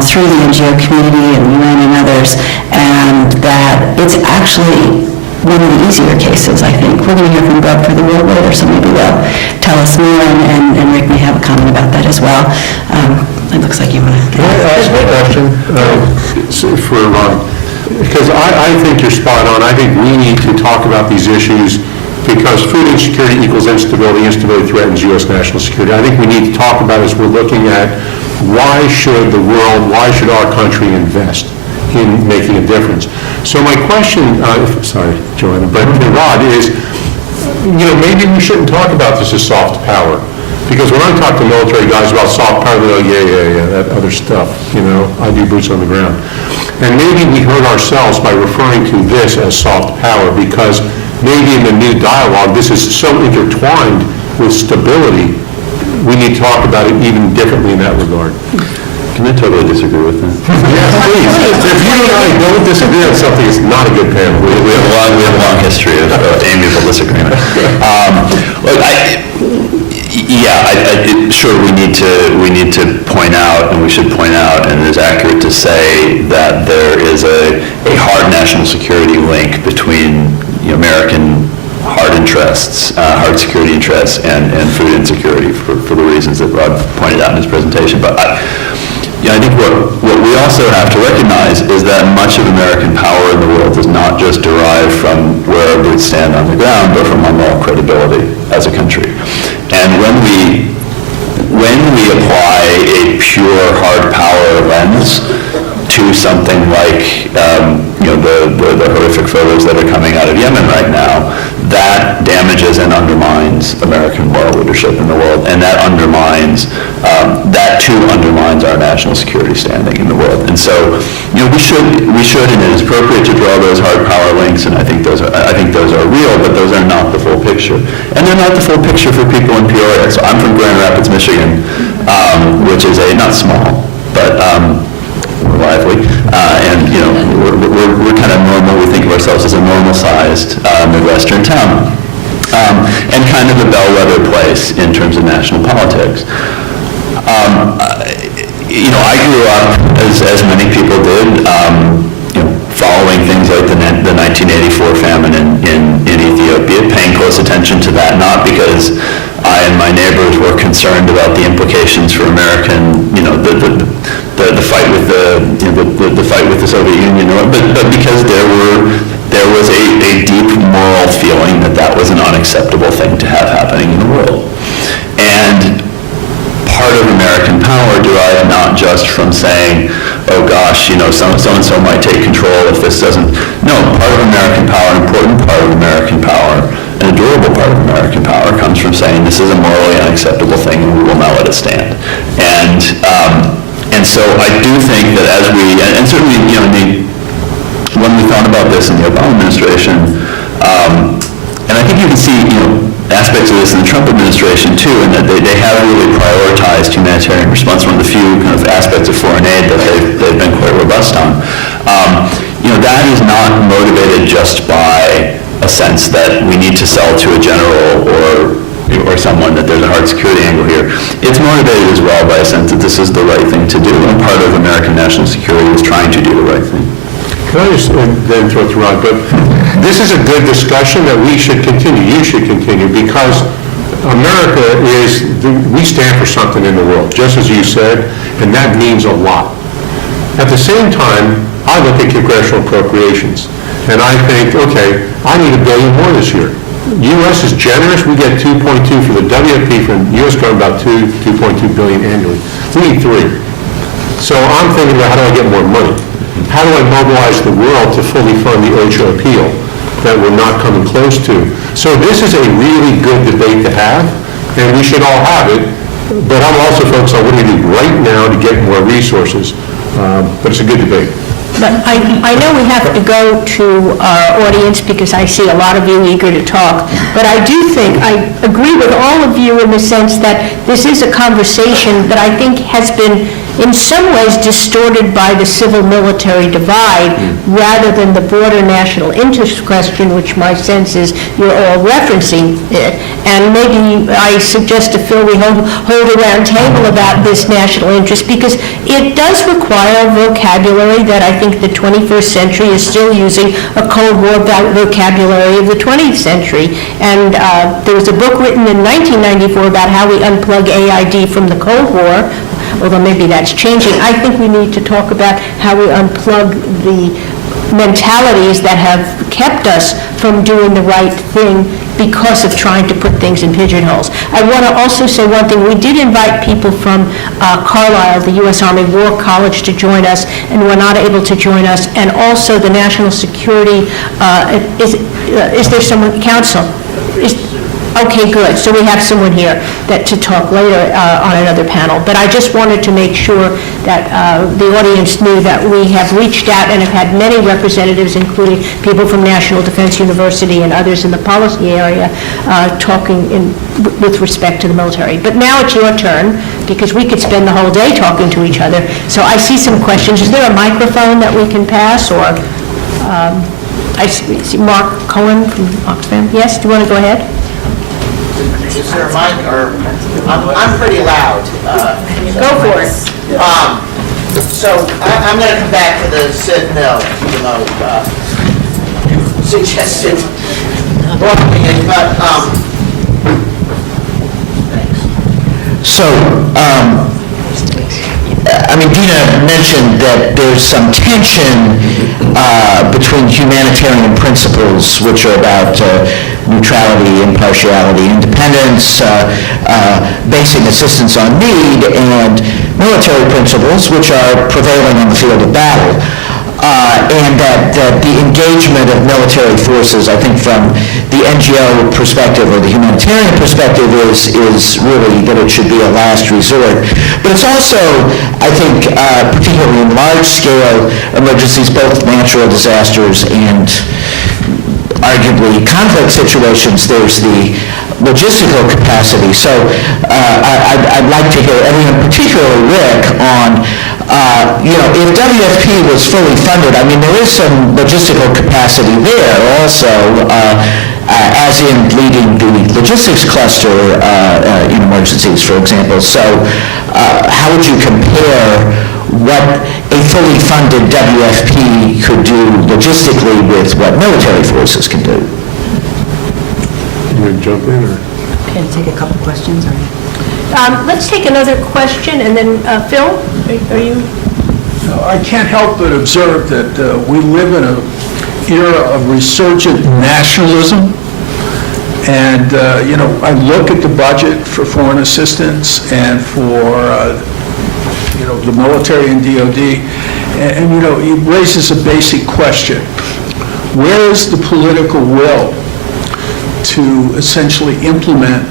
through the NGO community and UN and others, and that it's actually one of the easier cases, I think. We're going to hear from Brett for the world later, so maybe they'll tell us more, and Rick may have a comment about that as well. It looks like you want to... Can I ask a question for Ron? Because I think you're spot on. I think we need to talk about these issues because food insecurity equals instability. Instability threatens U.S. national security. I think we need to talk about as we're looking at why should our country invest in making a difference. So my question, sorry, Johanna, but to Rod is, maybe we shouldn't talk about this as soft power. Because when I talk to military guys about soft power, they go, yeah, that other stuff, I do boots on the ground. And maybe we hurt ourselves by referring to this as soft power because maybe in the new dialogue, this is so intertwined with stability, we need to talk about it even differently in that regard. Can I totally disagree with that? Yes, please. If you and I don't disagree on something, it's not a good panel. We have a long history of amiable disagreement. Sure, we need to point out, and we should point out, and it is accurate to say that there is a hard national security link between American hard interests, hard security interests, and food insecurity for the reasons that Rod pointed out in his presentation. But I think what we also have to recognize is that much of American power in the world does not just derive from where our boots stand on the ground, but from our moral credibility as a country. And when we apply a pure hard power lens to something like the horrific photos that are coming out of Yemen right now, that damages and undermines American moral leadership in the world, and that undermines, that too undermines our national security standing in the world. And so, we should, and it is appropriate to draw those hard power links, and I think those are real, but those are not the full picture. And they're not the full picture for people in Peoria. So I'm from Grand Rapids, Michigan, which is not small, but we're lively, and we're kind of normal. We think of ourselves as a normal-sized Midwestern town, and kind of a bellwether place in terms of national politics. I grew up, as many people did, following things like the 1984 famine in Ethiopia, paying close attention to that, not because I and my neighbors were concerned about the implications for American, the fight with the fight with the Soviet Union, but because there was a deep moral feeling that was an unacceptable thing to have happening in the world. And part of American power derived not just from saying, oh gosh, so-and-so might take control if this doesn't. No, part of American power, an important part of American power, and a durable part of American power comes from saying this is a morally unacceptable thing and we will not let it stand. And so I do think that as we, and certainly, when we thought about this in the Obama administration, and I think you can see, aspects of this in the Trump administration too, and that they have really prioritized humanitarian response, one of the few kind of aspects of foreign aid that they've been quite robust on. That is not motivated just by a sense that we need to sell to a general or someone, that there's a hard security angle here. It's motivated as well by a sense that this is the right thing to do, and part of American national security is trying to do the right thing. Can I just then throw it to Ron, but this is a good discussion that we should continue, you should continue, because America we stand for something in the world, just as you said, and that means a lot. At the same time, I look at congressional appropriations, and I think, okay, I need $1 billion more this year. U.S. is generous. We get 2.2 for the WFP from U.S. government, about 2.2 billion annually. We need 3. So I'm thinking about how do I get more money? How do I mobilize the world to fully fund the OCHA appeal that we're not coming close to? So this is a really good debate to have, and we should all have it. But I'm also focused on what do we do right now to get more resources. But it's a good debate. But I know we have to go to our audience because I see a lot of you eager to talk. But I do think, I agree with all of you in the sense that this is a conversation that I think has been in some ways distorted by the civil-military divide rather than the broader national interest question, which my sense is you're all referencing it. And maybe I suggest to Phil we hold a round table about this national interest because it does require a vocabulary that I think the 21st century is still using a Cold War vocabulary of the 20th century. And there was a book written in 1994 about how we unplug AID from the Cold War, although maybe that's changing. I think we need to talk about how we unplug the mentalities that have kept us from doing the right thing because of trying to put things in pigeonholes. I want to also say one thing. We did invite people from Carlisle, the U.S. Army War College, to join us, and were not able to join us. And also the National Security, is there someone, counsel? Okay, good. So we have someone here to talk later on another panel. But I just wanted to make sure that the audience knew that we have reached out and have had many representatives, including people from National Defense University and others in the policy area, talking with respect to the military. But now it's your turn, because we could spend the whole day talking to each other. So I see some questions. Is there a microphone that we can pass? Or I see Mark Cohen from Oxfam. Yes, do you want to go ahead? Is there a mic, or, I'm pretty loud. Go for it. So I'm going to come back to the Sid Mill, even though you suggested blocking it, but, thanks. So, Dina mentioned that there's some tension between humanitarian principles, which are about neutrality, impartiality, independence, basic assistance on need, and military principles, which are prevailing on the field of battle. And that the engagement of military forces, I think from the NGO perspective or the humanitarian perspective is really that it should be a last resort. But it's also, I think, particularly in large-scale emergencies, both natural disasters and arguably conflict situations, there's the logistical capacity. So I'd like to hear everyone, particularly Rick, on, if WFP was fully funded, I mean, there is some logistical capacity there also, as in leading the logistics cluster in emergencies, for example. So how would you compare what a fully funded WFP could do logistically with what military forces can do? You want to jump in, or? Can I take a couple questions? Let's take another question, and then Phil, are you? I can't help but observe that we live in an era of resurgent nationalism. And, I look at the budget for foreign assistance and for, the military and DOD, and it raises a basic question. Where is the political will to essentially implement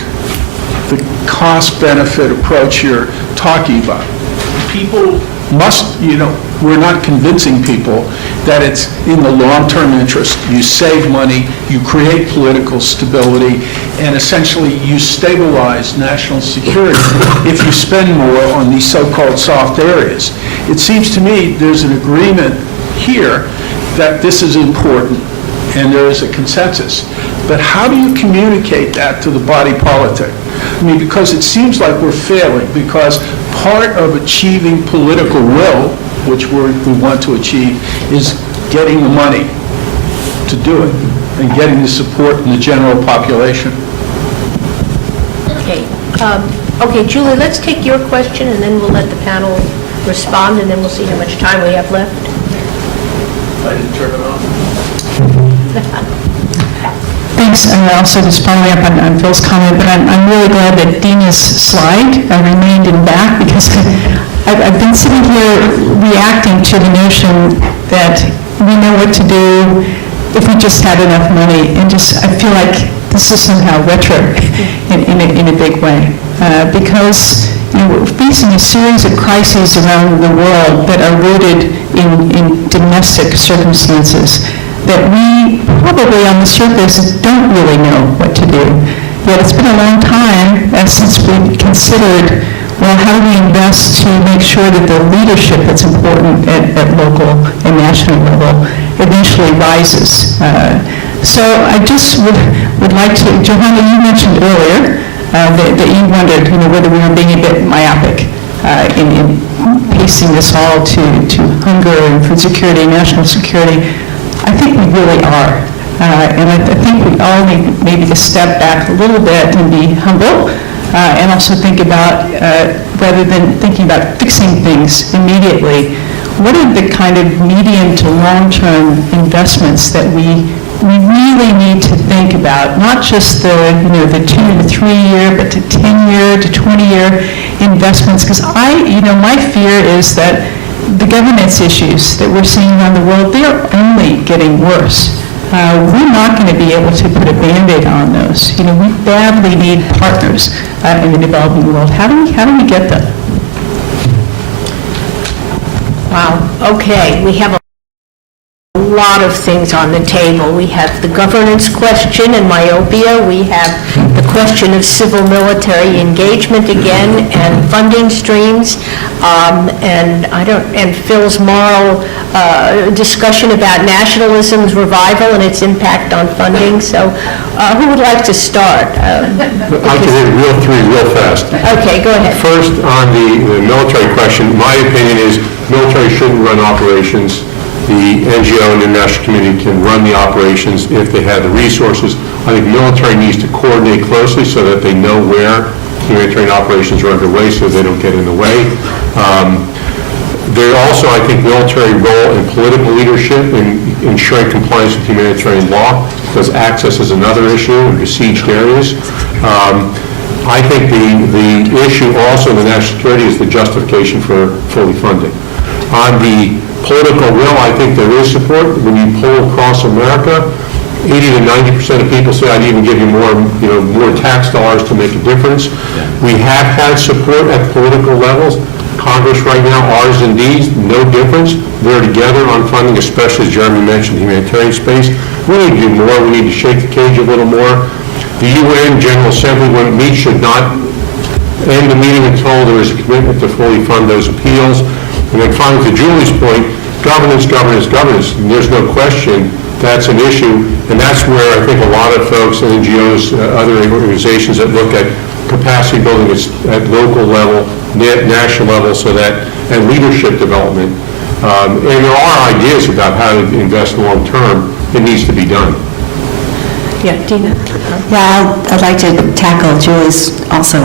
the cost-benefit approach you're talking about? People must, we're not convincing people that it's in the long-term interest. You save money, you create political stability, and essentially you stabilize national security if you spend more on these so-called soft areas. It seems to me there's an agreement here that this is important, and there is a consensus. But how do you communicate that to the body politic? I mean, because it seems like we're failing, because part of achieving political will, which we want to achieve, is getting the money to do it and getting the support in the general population. Okay. Okay, Julie, let's take your question, and then we'll let the panel respond, and then we'll see how much time we have left. I didn't turn it on. Thanks. Also, just following up on Phil's comment, but I'm really glad that Dina's slide remained in back, because I've been sitting here reacting to the notion that we know what to do if we just had enough money, and I feel like this is somehow retro in a big way, because we're facing a series of crises around the world that are rooted in domestic circumstances that we probably on the surface don't really know what to do. Yet it's been a long time since we considered, well, how do we invest to make sure that the leadership that's important at local and national level eventually rises. So I just would like to, Johanna, you mentioned earlier that you wondered whether we were being a bit myopic in pacing this all to hunger and food security and national security. I think we really are. And I think we all need maybe to step back a little bit and be humble and also think about, rather than thinking about fixing things immediately, what are the kind of medium to long-term investments that we really need to think about, not just the 2 to 3 year, but to 10-year to 20-year investments, because my fear is that the governance issues that we're seeing around the world, they are only getting worse. We're not going to be able to put a Band-Aid on those. We badly need partners in the developing world. How do we get them? Wow, okay, we have a lot of things on the table. We have the governance question and myopia. We have the question of civil-military engagement again, and funding streams, and Phil's moral discussion about nationalism's revival and its impact on funding. So, who would like to start? I can hit three real fast. Okay, go ahead. First, on the military question, my opinion is military shouldn't run operations. The NGO and the national community can run the operations if they have the resources. I think military needs to coordinate closely so that they know where humanitarian operations are underway so they don't get in the way. There also, I think, military role in political leadership in ensuring compliance with humanitarian law, because access is another issue in besieged areas. I think the issue also in the national security is the justification for fully funding. On the political will, I think there is support. When you poll across America, 80 to 90% of people say, I'd even give you more, more tax dollars to make a difference. We have had support at political levels. Congress right now, R's and D's, no difference. They're together on funding, especially as Jeremy mentioned, the humanitarian space. We need to do more. We need to shake the cage a little more. The UN General Assembly, when it meets, should not end the meeting until there is a commitment to fully fund those appeals. And then finally, to Julie's point, governance, governance, governance. There's no question that's an issue, and that's where I think a lot of folks, NGOs, other organizations that look at capacity building at local level, national level, so that, and leadership development. And there are ideas about how to invest long term. It needs to be done. Yeah, Dina? Yeah, I'd like to tackle Julie's also.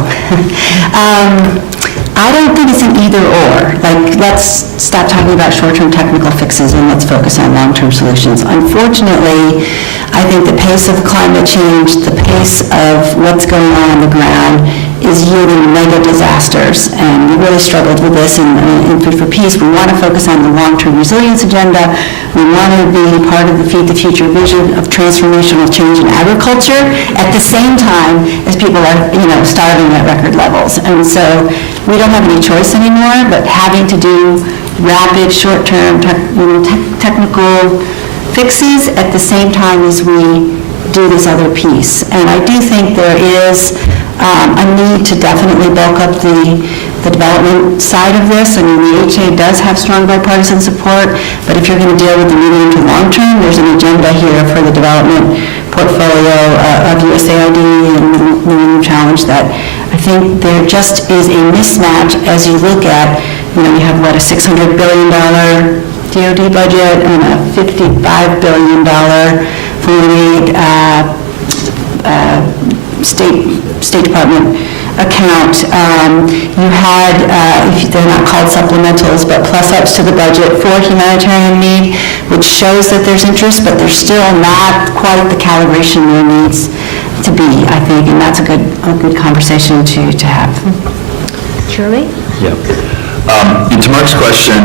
I don't think it's an either or. Like, let's stop talking about short-term technical fixes and let's focus on long-term solutions. Unfortunately, I think the pace of climate change, the pace of what's going on the ground is yielding mega disasters. And we really struggled with this in Food for Peace. We want to focus on the long-term resilience agenda. We want to be part of the Feed the Future vision of transformational change in agriculture at the same time as people are, starving at record levels. And so we don't have any choice anymore, but having to do rapid, short-term, technical fixes at the same time as we do this other piece. And I do think there is a need to definitely bulk up the development side of this. I mean, the HA does have strong bipartisan support, but if you're going to deal with the medium to long term, there's an agenda here for the development portfolio of USAID and the Millennium Challenge that I think there just is a mismatch as you look at, you have, a $600 billion DOD budget and a $55 billion foreign aid State Department account. You had, they're not called supplementals, but plus-ups to the budget for humanitarian need, which shows that there's interest, but there's still not quite the calibration there needs to be, I think, and that's a good conversation to have. Shirley? Yeah. To Mark's question,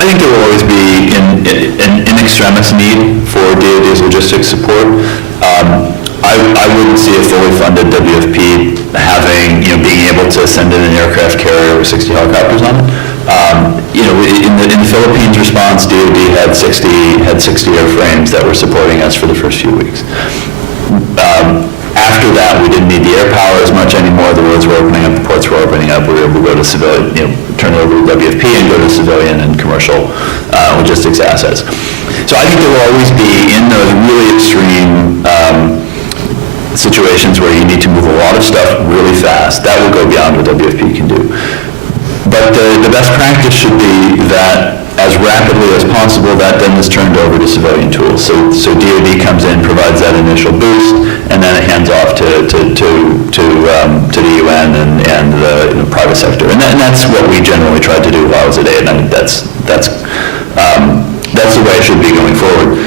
I think there will always be an in extremis need for DoD's logistics support. I wouldn't see a fully funded WFP having, being able to send in an aircraft carrier with 60 helicopters on it. In the Philippines response, DoD had 60 airframes that were supporting us for the first few weeks. After that, we didn't need the air power as much anymore. The roads were opening up, the ports were opening up. We were able to go to civilian, turn it over to WFP and go to civilian and commercial logistics assets. So I think there will always be, in those really extreme situations where you need to move a lot of stuff really fast, that will go beyond what WFP can do. But the best practice should be that as rapidly as possible, that then is turned over to civilian tools. So DoD comes in, provides that initial boost, and then it hands off to the UN and the private sector. And that's what we generally tried to do while I was at AID, and I think that's the way it should be going forward.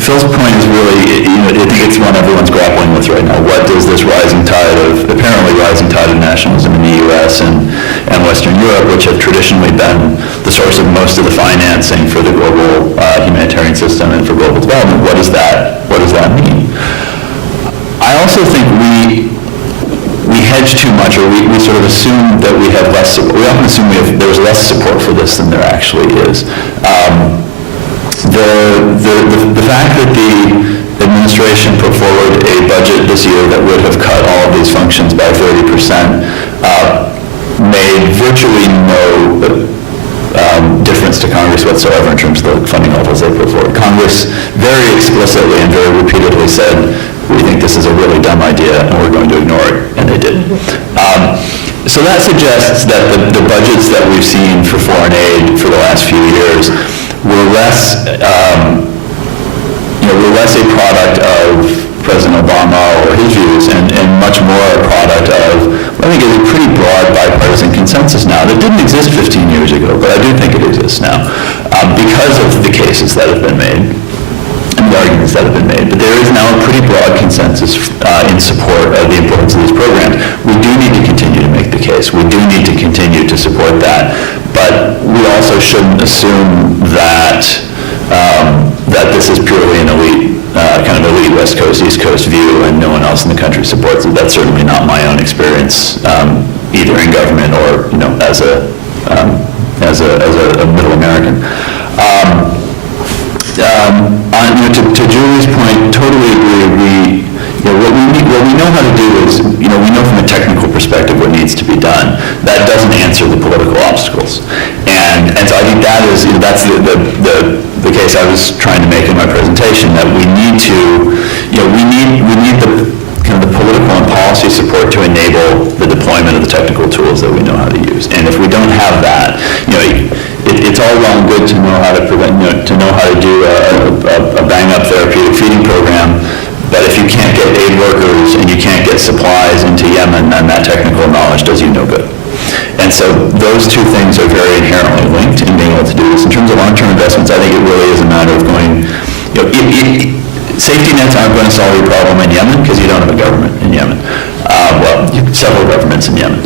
Phil's point is really, I think it's one everyone's grappling with right now. What does this apparently rising tide of nationalism in the U.S. and Western Europe, which have traditionally been the source of most of the financing for the global humanitarian system and for global development, what does that mean? I also think we hedge too much, or we sort of assume that we have less support. We often assume there's less support for this than there actually is. The fact that the administration put forward a budget this year that would have cut all of these functions by 30% made virtually no difference to Congress whatsoever in terms of the funding levels they put forward. Congress very explicitly and very repeatedly said, we think this is a really dumb idea and we're going to ignore it, and they did. So that suggests that the budgets that we've seen for foreign aid for the last few years were less a product of President Obama or his views, and much more a product of, I think, a pretty broad bipartisan consensus now that didn't exist 15 years ago, but I do think it exists now because of the cases that have been made and the arguments that have been made. But there is now a pretty broad consensus in support of the importance of these programs. We do need to continue to make the case. We do need to continue to support that. But we also shouldn't assume that that this is purely an elite, kind of elite West Coast, East Coast view, and no one else in the country supports it. That's certainly not my own experience, either in government or, as a middle American. To Julie's point, totally agree. What we know how to do is, we know from a technical perspective what needs to be done. That doesn't answer the political obstacles. And so I think that is, that's the case I was trying to make in my presentation, that we need to, we need the kind of the political and policy support to enable the deployment of the technical tools that we know how to use. And if we don't have that, it's all well and good to know how to prevent, to know how to do a bang-up therapeutic feeding program. But if you can't get aid workers and you can't get supplies into Yemen, then that technical knowledge does you no good. And so those two things are very inherently linked in being able to do this. In terms of long-term investments, I think it really is a matter of going, safety nets aren't going to solve your problem in Yemen because you don't have a government in Yemen. Several governments in Yemen.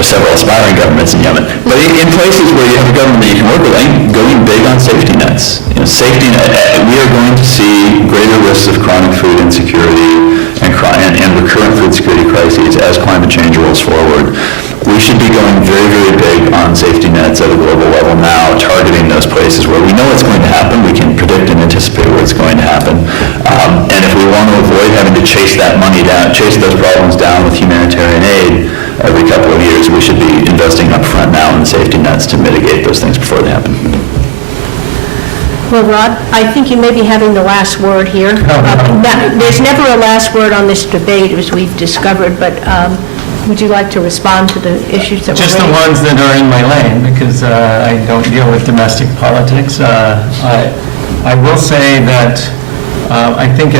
Several aspiring governments in Yemen. But in places where you have a government that you can work with, I think going big on safety nets. We are going to see greater risks of chronic food insecurity and recurrent food security crises as climate change rolls forward. We should be going very, very big on safety nets at a global level now, targeting those places where we know it's going to happen. We can predict and anticipate where it's going to happen. And if we want to avoid having to chase that money down, chase those problems down with humanitarian aid every couple of years, we should be investing up front now in safety nets to mitigate those things before they happen. Well, Rod, I think you may be having the last word here. There's never a last word on this debate, as we've discovered, but would you like to respond to the issues that were raised? Just the ones that are in my lane, because I don't deal with domestic politics. I will say that I think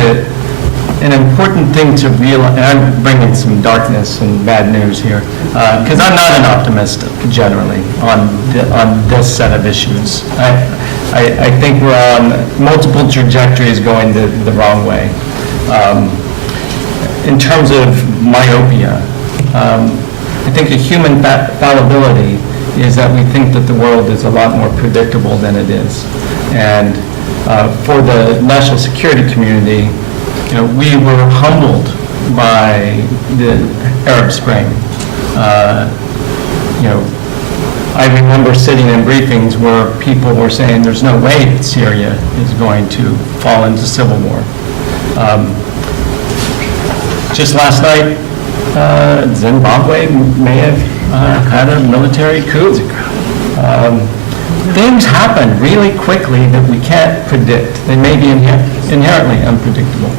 an important thing to realize, and I'm bringing some darkness and bad news here, because I'm not an optimist generally on this set of issues. I think we're on multiple trajectories going the wrong way. In terms of myopia, I think a human fallibility is that we think that the world is a lot more predictable than it is. And for the national security community, we were humbled by the Arab Spring. I remember sitting in briefings where people were saying there's no way that Syria is going to fall into civil war. Just last night, Zimbabwe may have had a military coup. Things happen really quickly that we can't predict. They may be inherently unpredictable.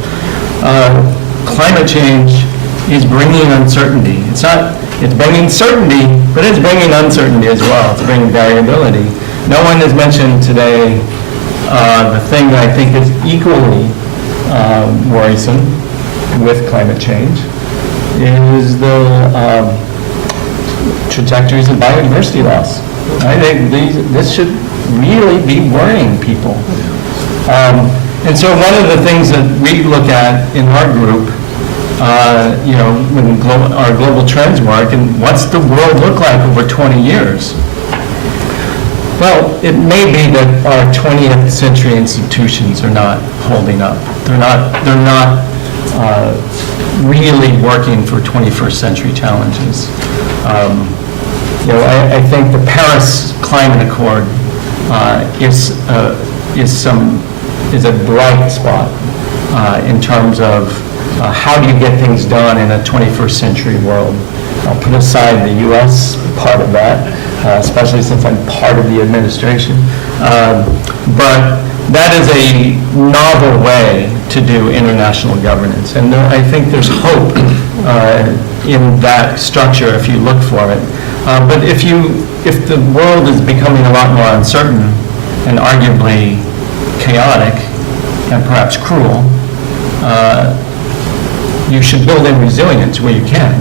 Climate change is bringing uncertainty. It's bringing certainty, but it's bringing uncertainty as well. It's bringing variability. No one has mentioned today the thing that I think is equally worrisome with climate change is the trajectories of biodiversity loss. I think this should really be worrying people. And so one of the things that we look at in our group, when our global trends work, and what's the world look like over 20 years? Well, it may be that our 20th century institutions are not holding up. They're not really working for 21st century challenges. I think the Paris Climate Accord is a bright spot in terms of how do you get things done in a 21st century world. I'll put aside the U.S. part of that, especially since I'm part of the administration. But that is a novel way to do international governance. And I think there's hope in that structure if you look for it. But if the world is becoming a lot more uncertain and arguably chaotic and perhaps cruel, you should build in resilience where you can.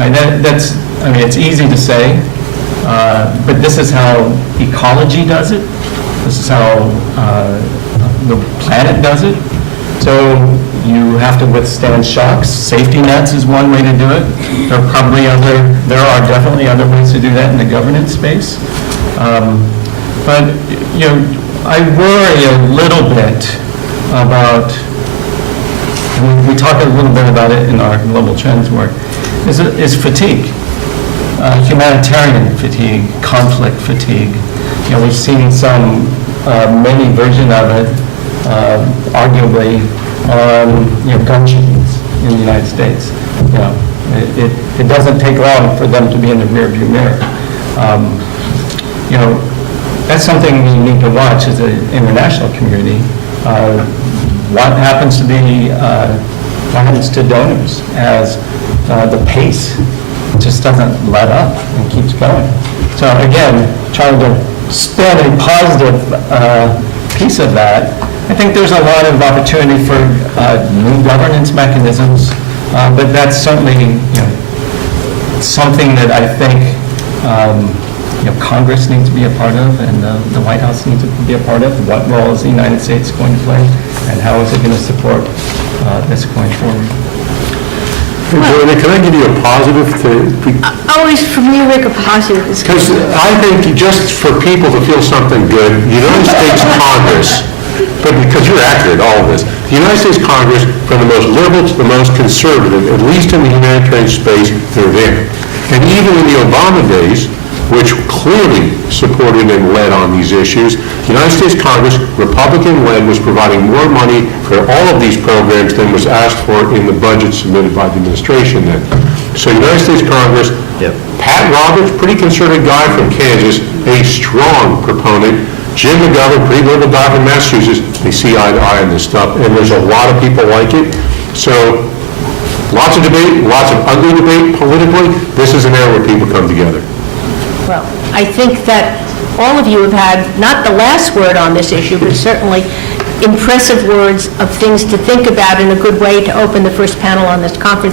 It's easy to say, but this is how ecology does it. This is how the planet does it. So you have to withstand shocks. Safety nets is one way to do it. There are definitely other ways to do that in the governance space. But, I worry a little bit about, and we talk a little bit about it in our global trends work, is fatigue. Humanitarian fatigue, conflict fatigue. We've seen many versions of it, arguably, on, gun shootings in the United States. It doesn't take long for them to be in the rearview mirror. That's something we need to watch as an international community. What happens to donors as the pace just doesn't let up and keeps going. So again, trying to spin a positive piece of that, I think there's a lot of opportunity for new governance mechanisms, but that's certainly something that I think Congress needs to be a part of, and the White House needs to be a part of. What role is the United States going to play, and how is it going to support this going forward? Joanna, can I give you a positive Always, for me, Rick, a positive is... Because I think just for people to feel something good, the United States Congress, but because you're accurate, all of this, the United States Congress, from the most liberal to the most conservative, at least in the humanitarian space, they're there. And even in the Obama days, which clearly supported and led on these issues, the United States Congress, Republican-led, was providing more money for all of these programs than was asked for in the budget submitted by the administration then. So United States Congress, Pat Roberts, pretty conservative guy from Kansas, a strong proponent. Jim McGovern, pretty liberal guy from Massachusetts, they see eye to eye on this stuff, and there's a lot of people like it. So lots of debate, lots of ugly debate politically. This is an area where people come together. Well, I think that all of you have had, not the last word on this issue, but certainly impressive words of things to think about in a good way to open the first panel on this conference.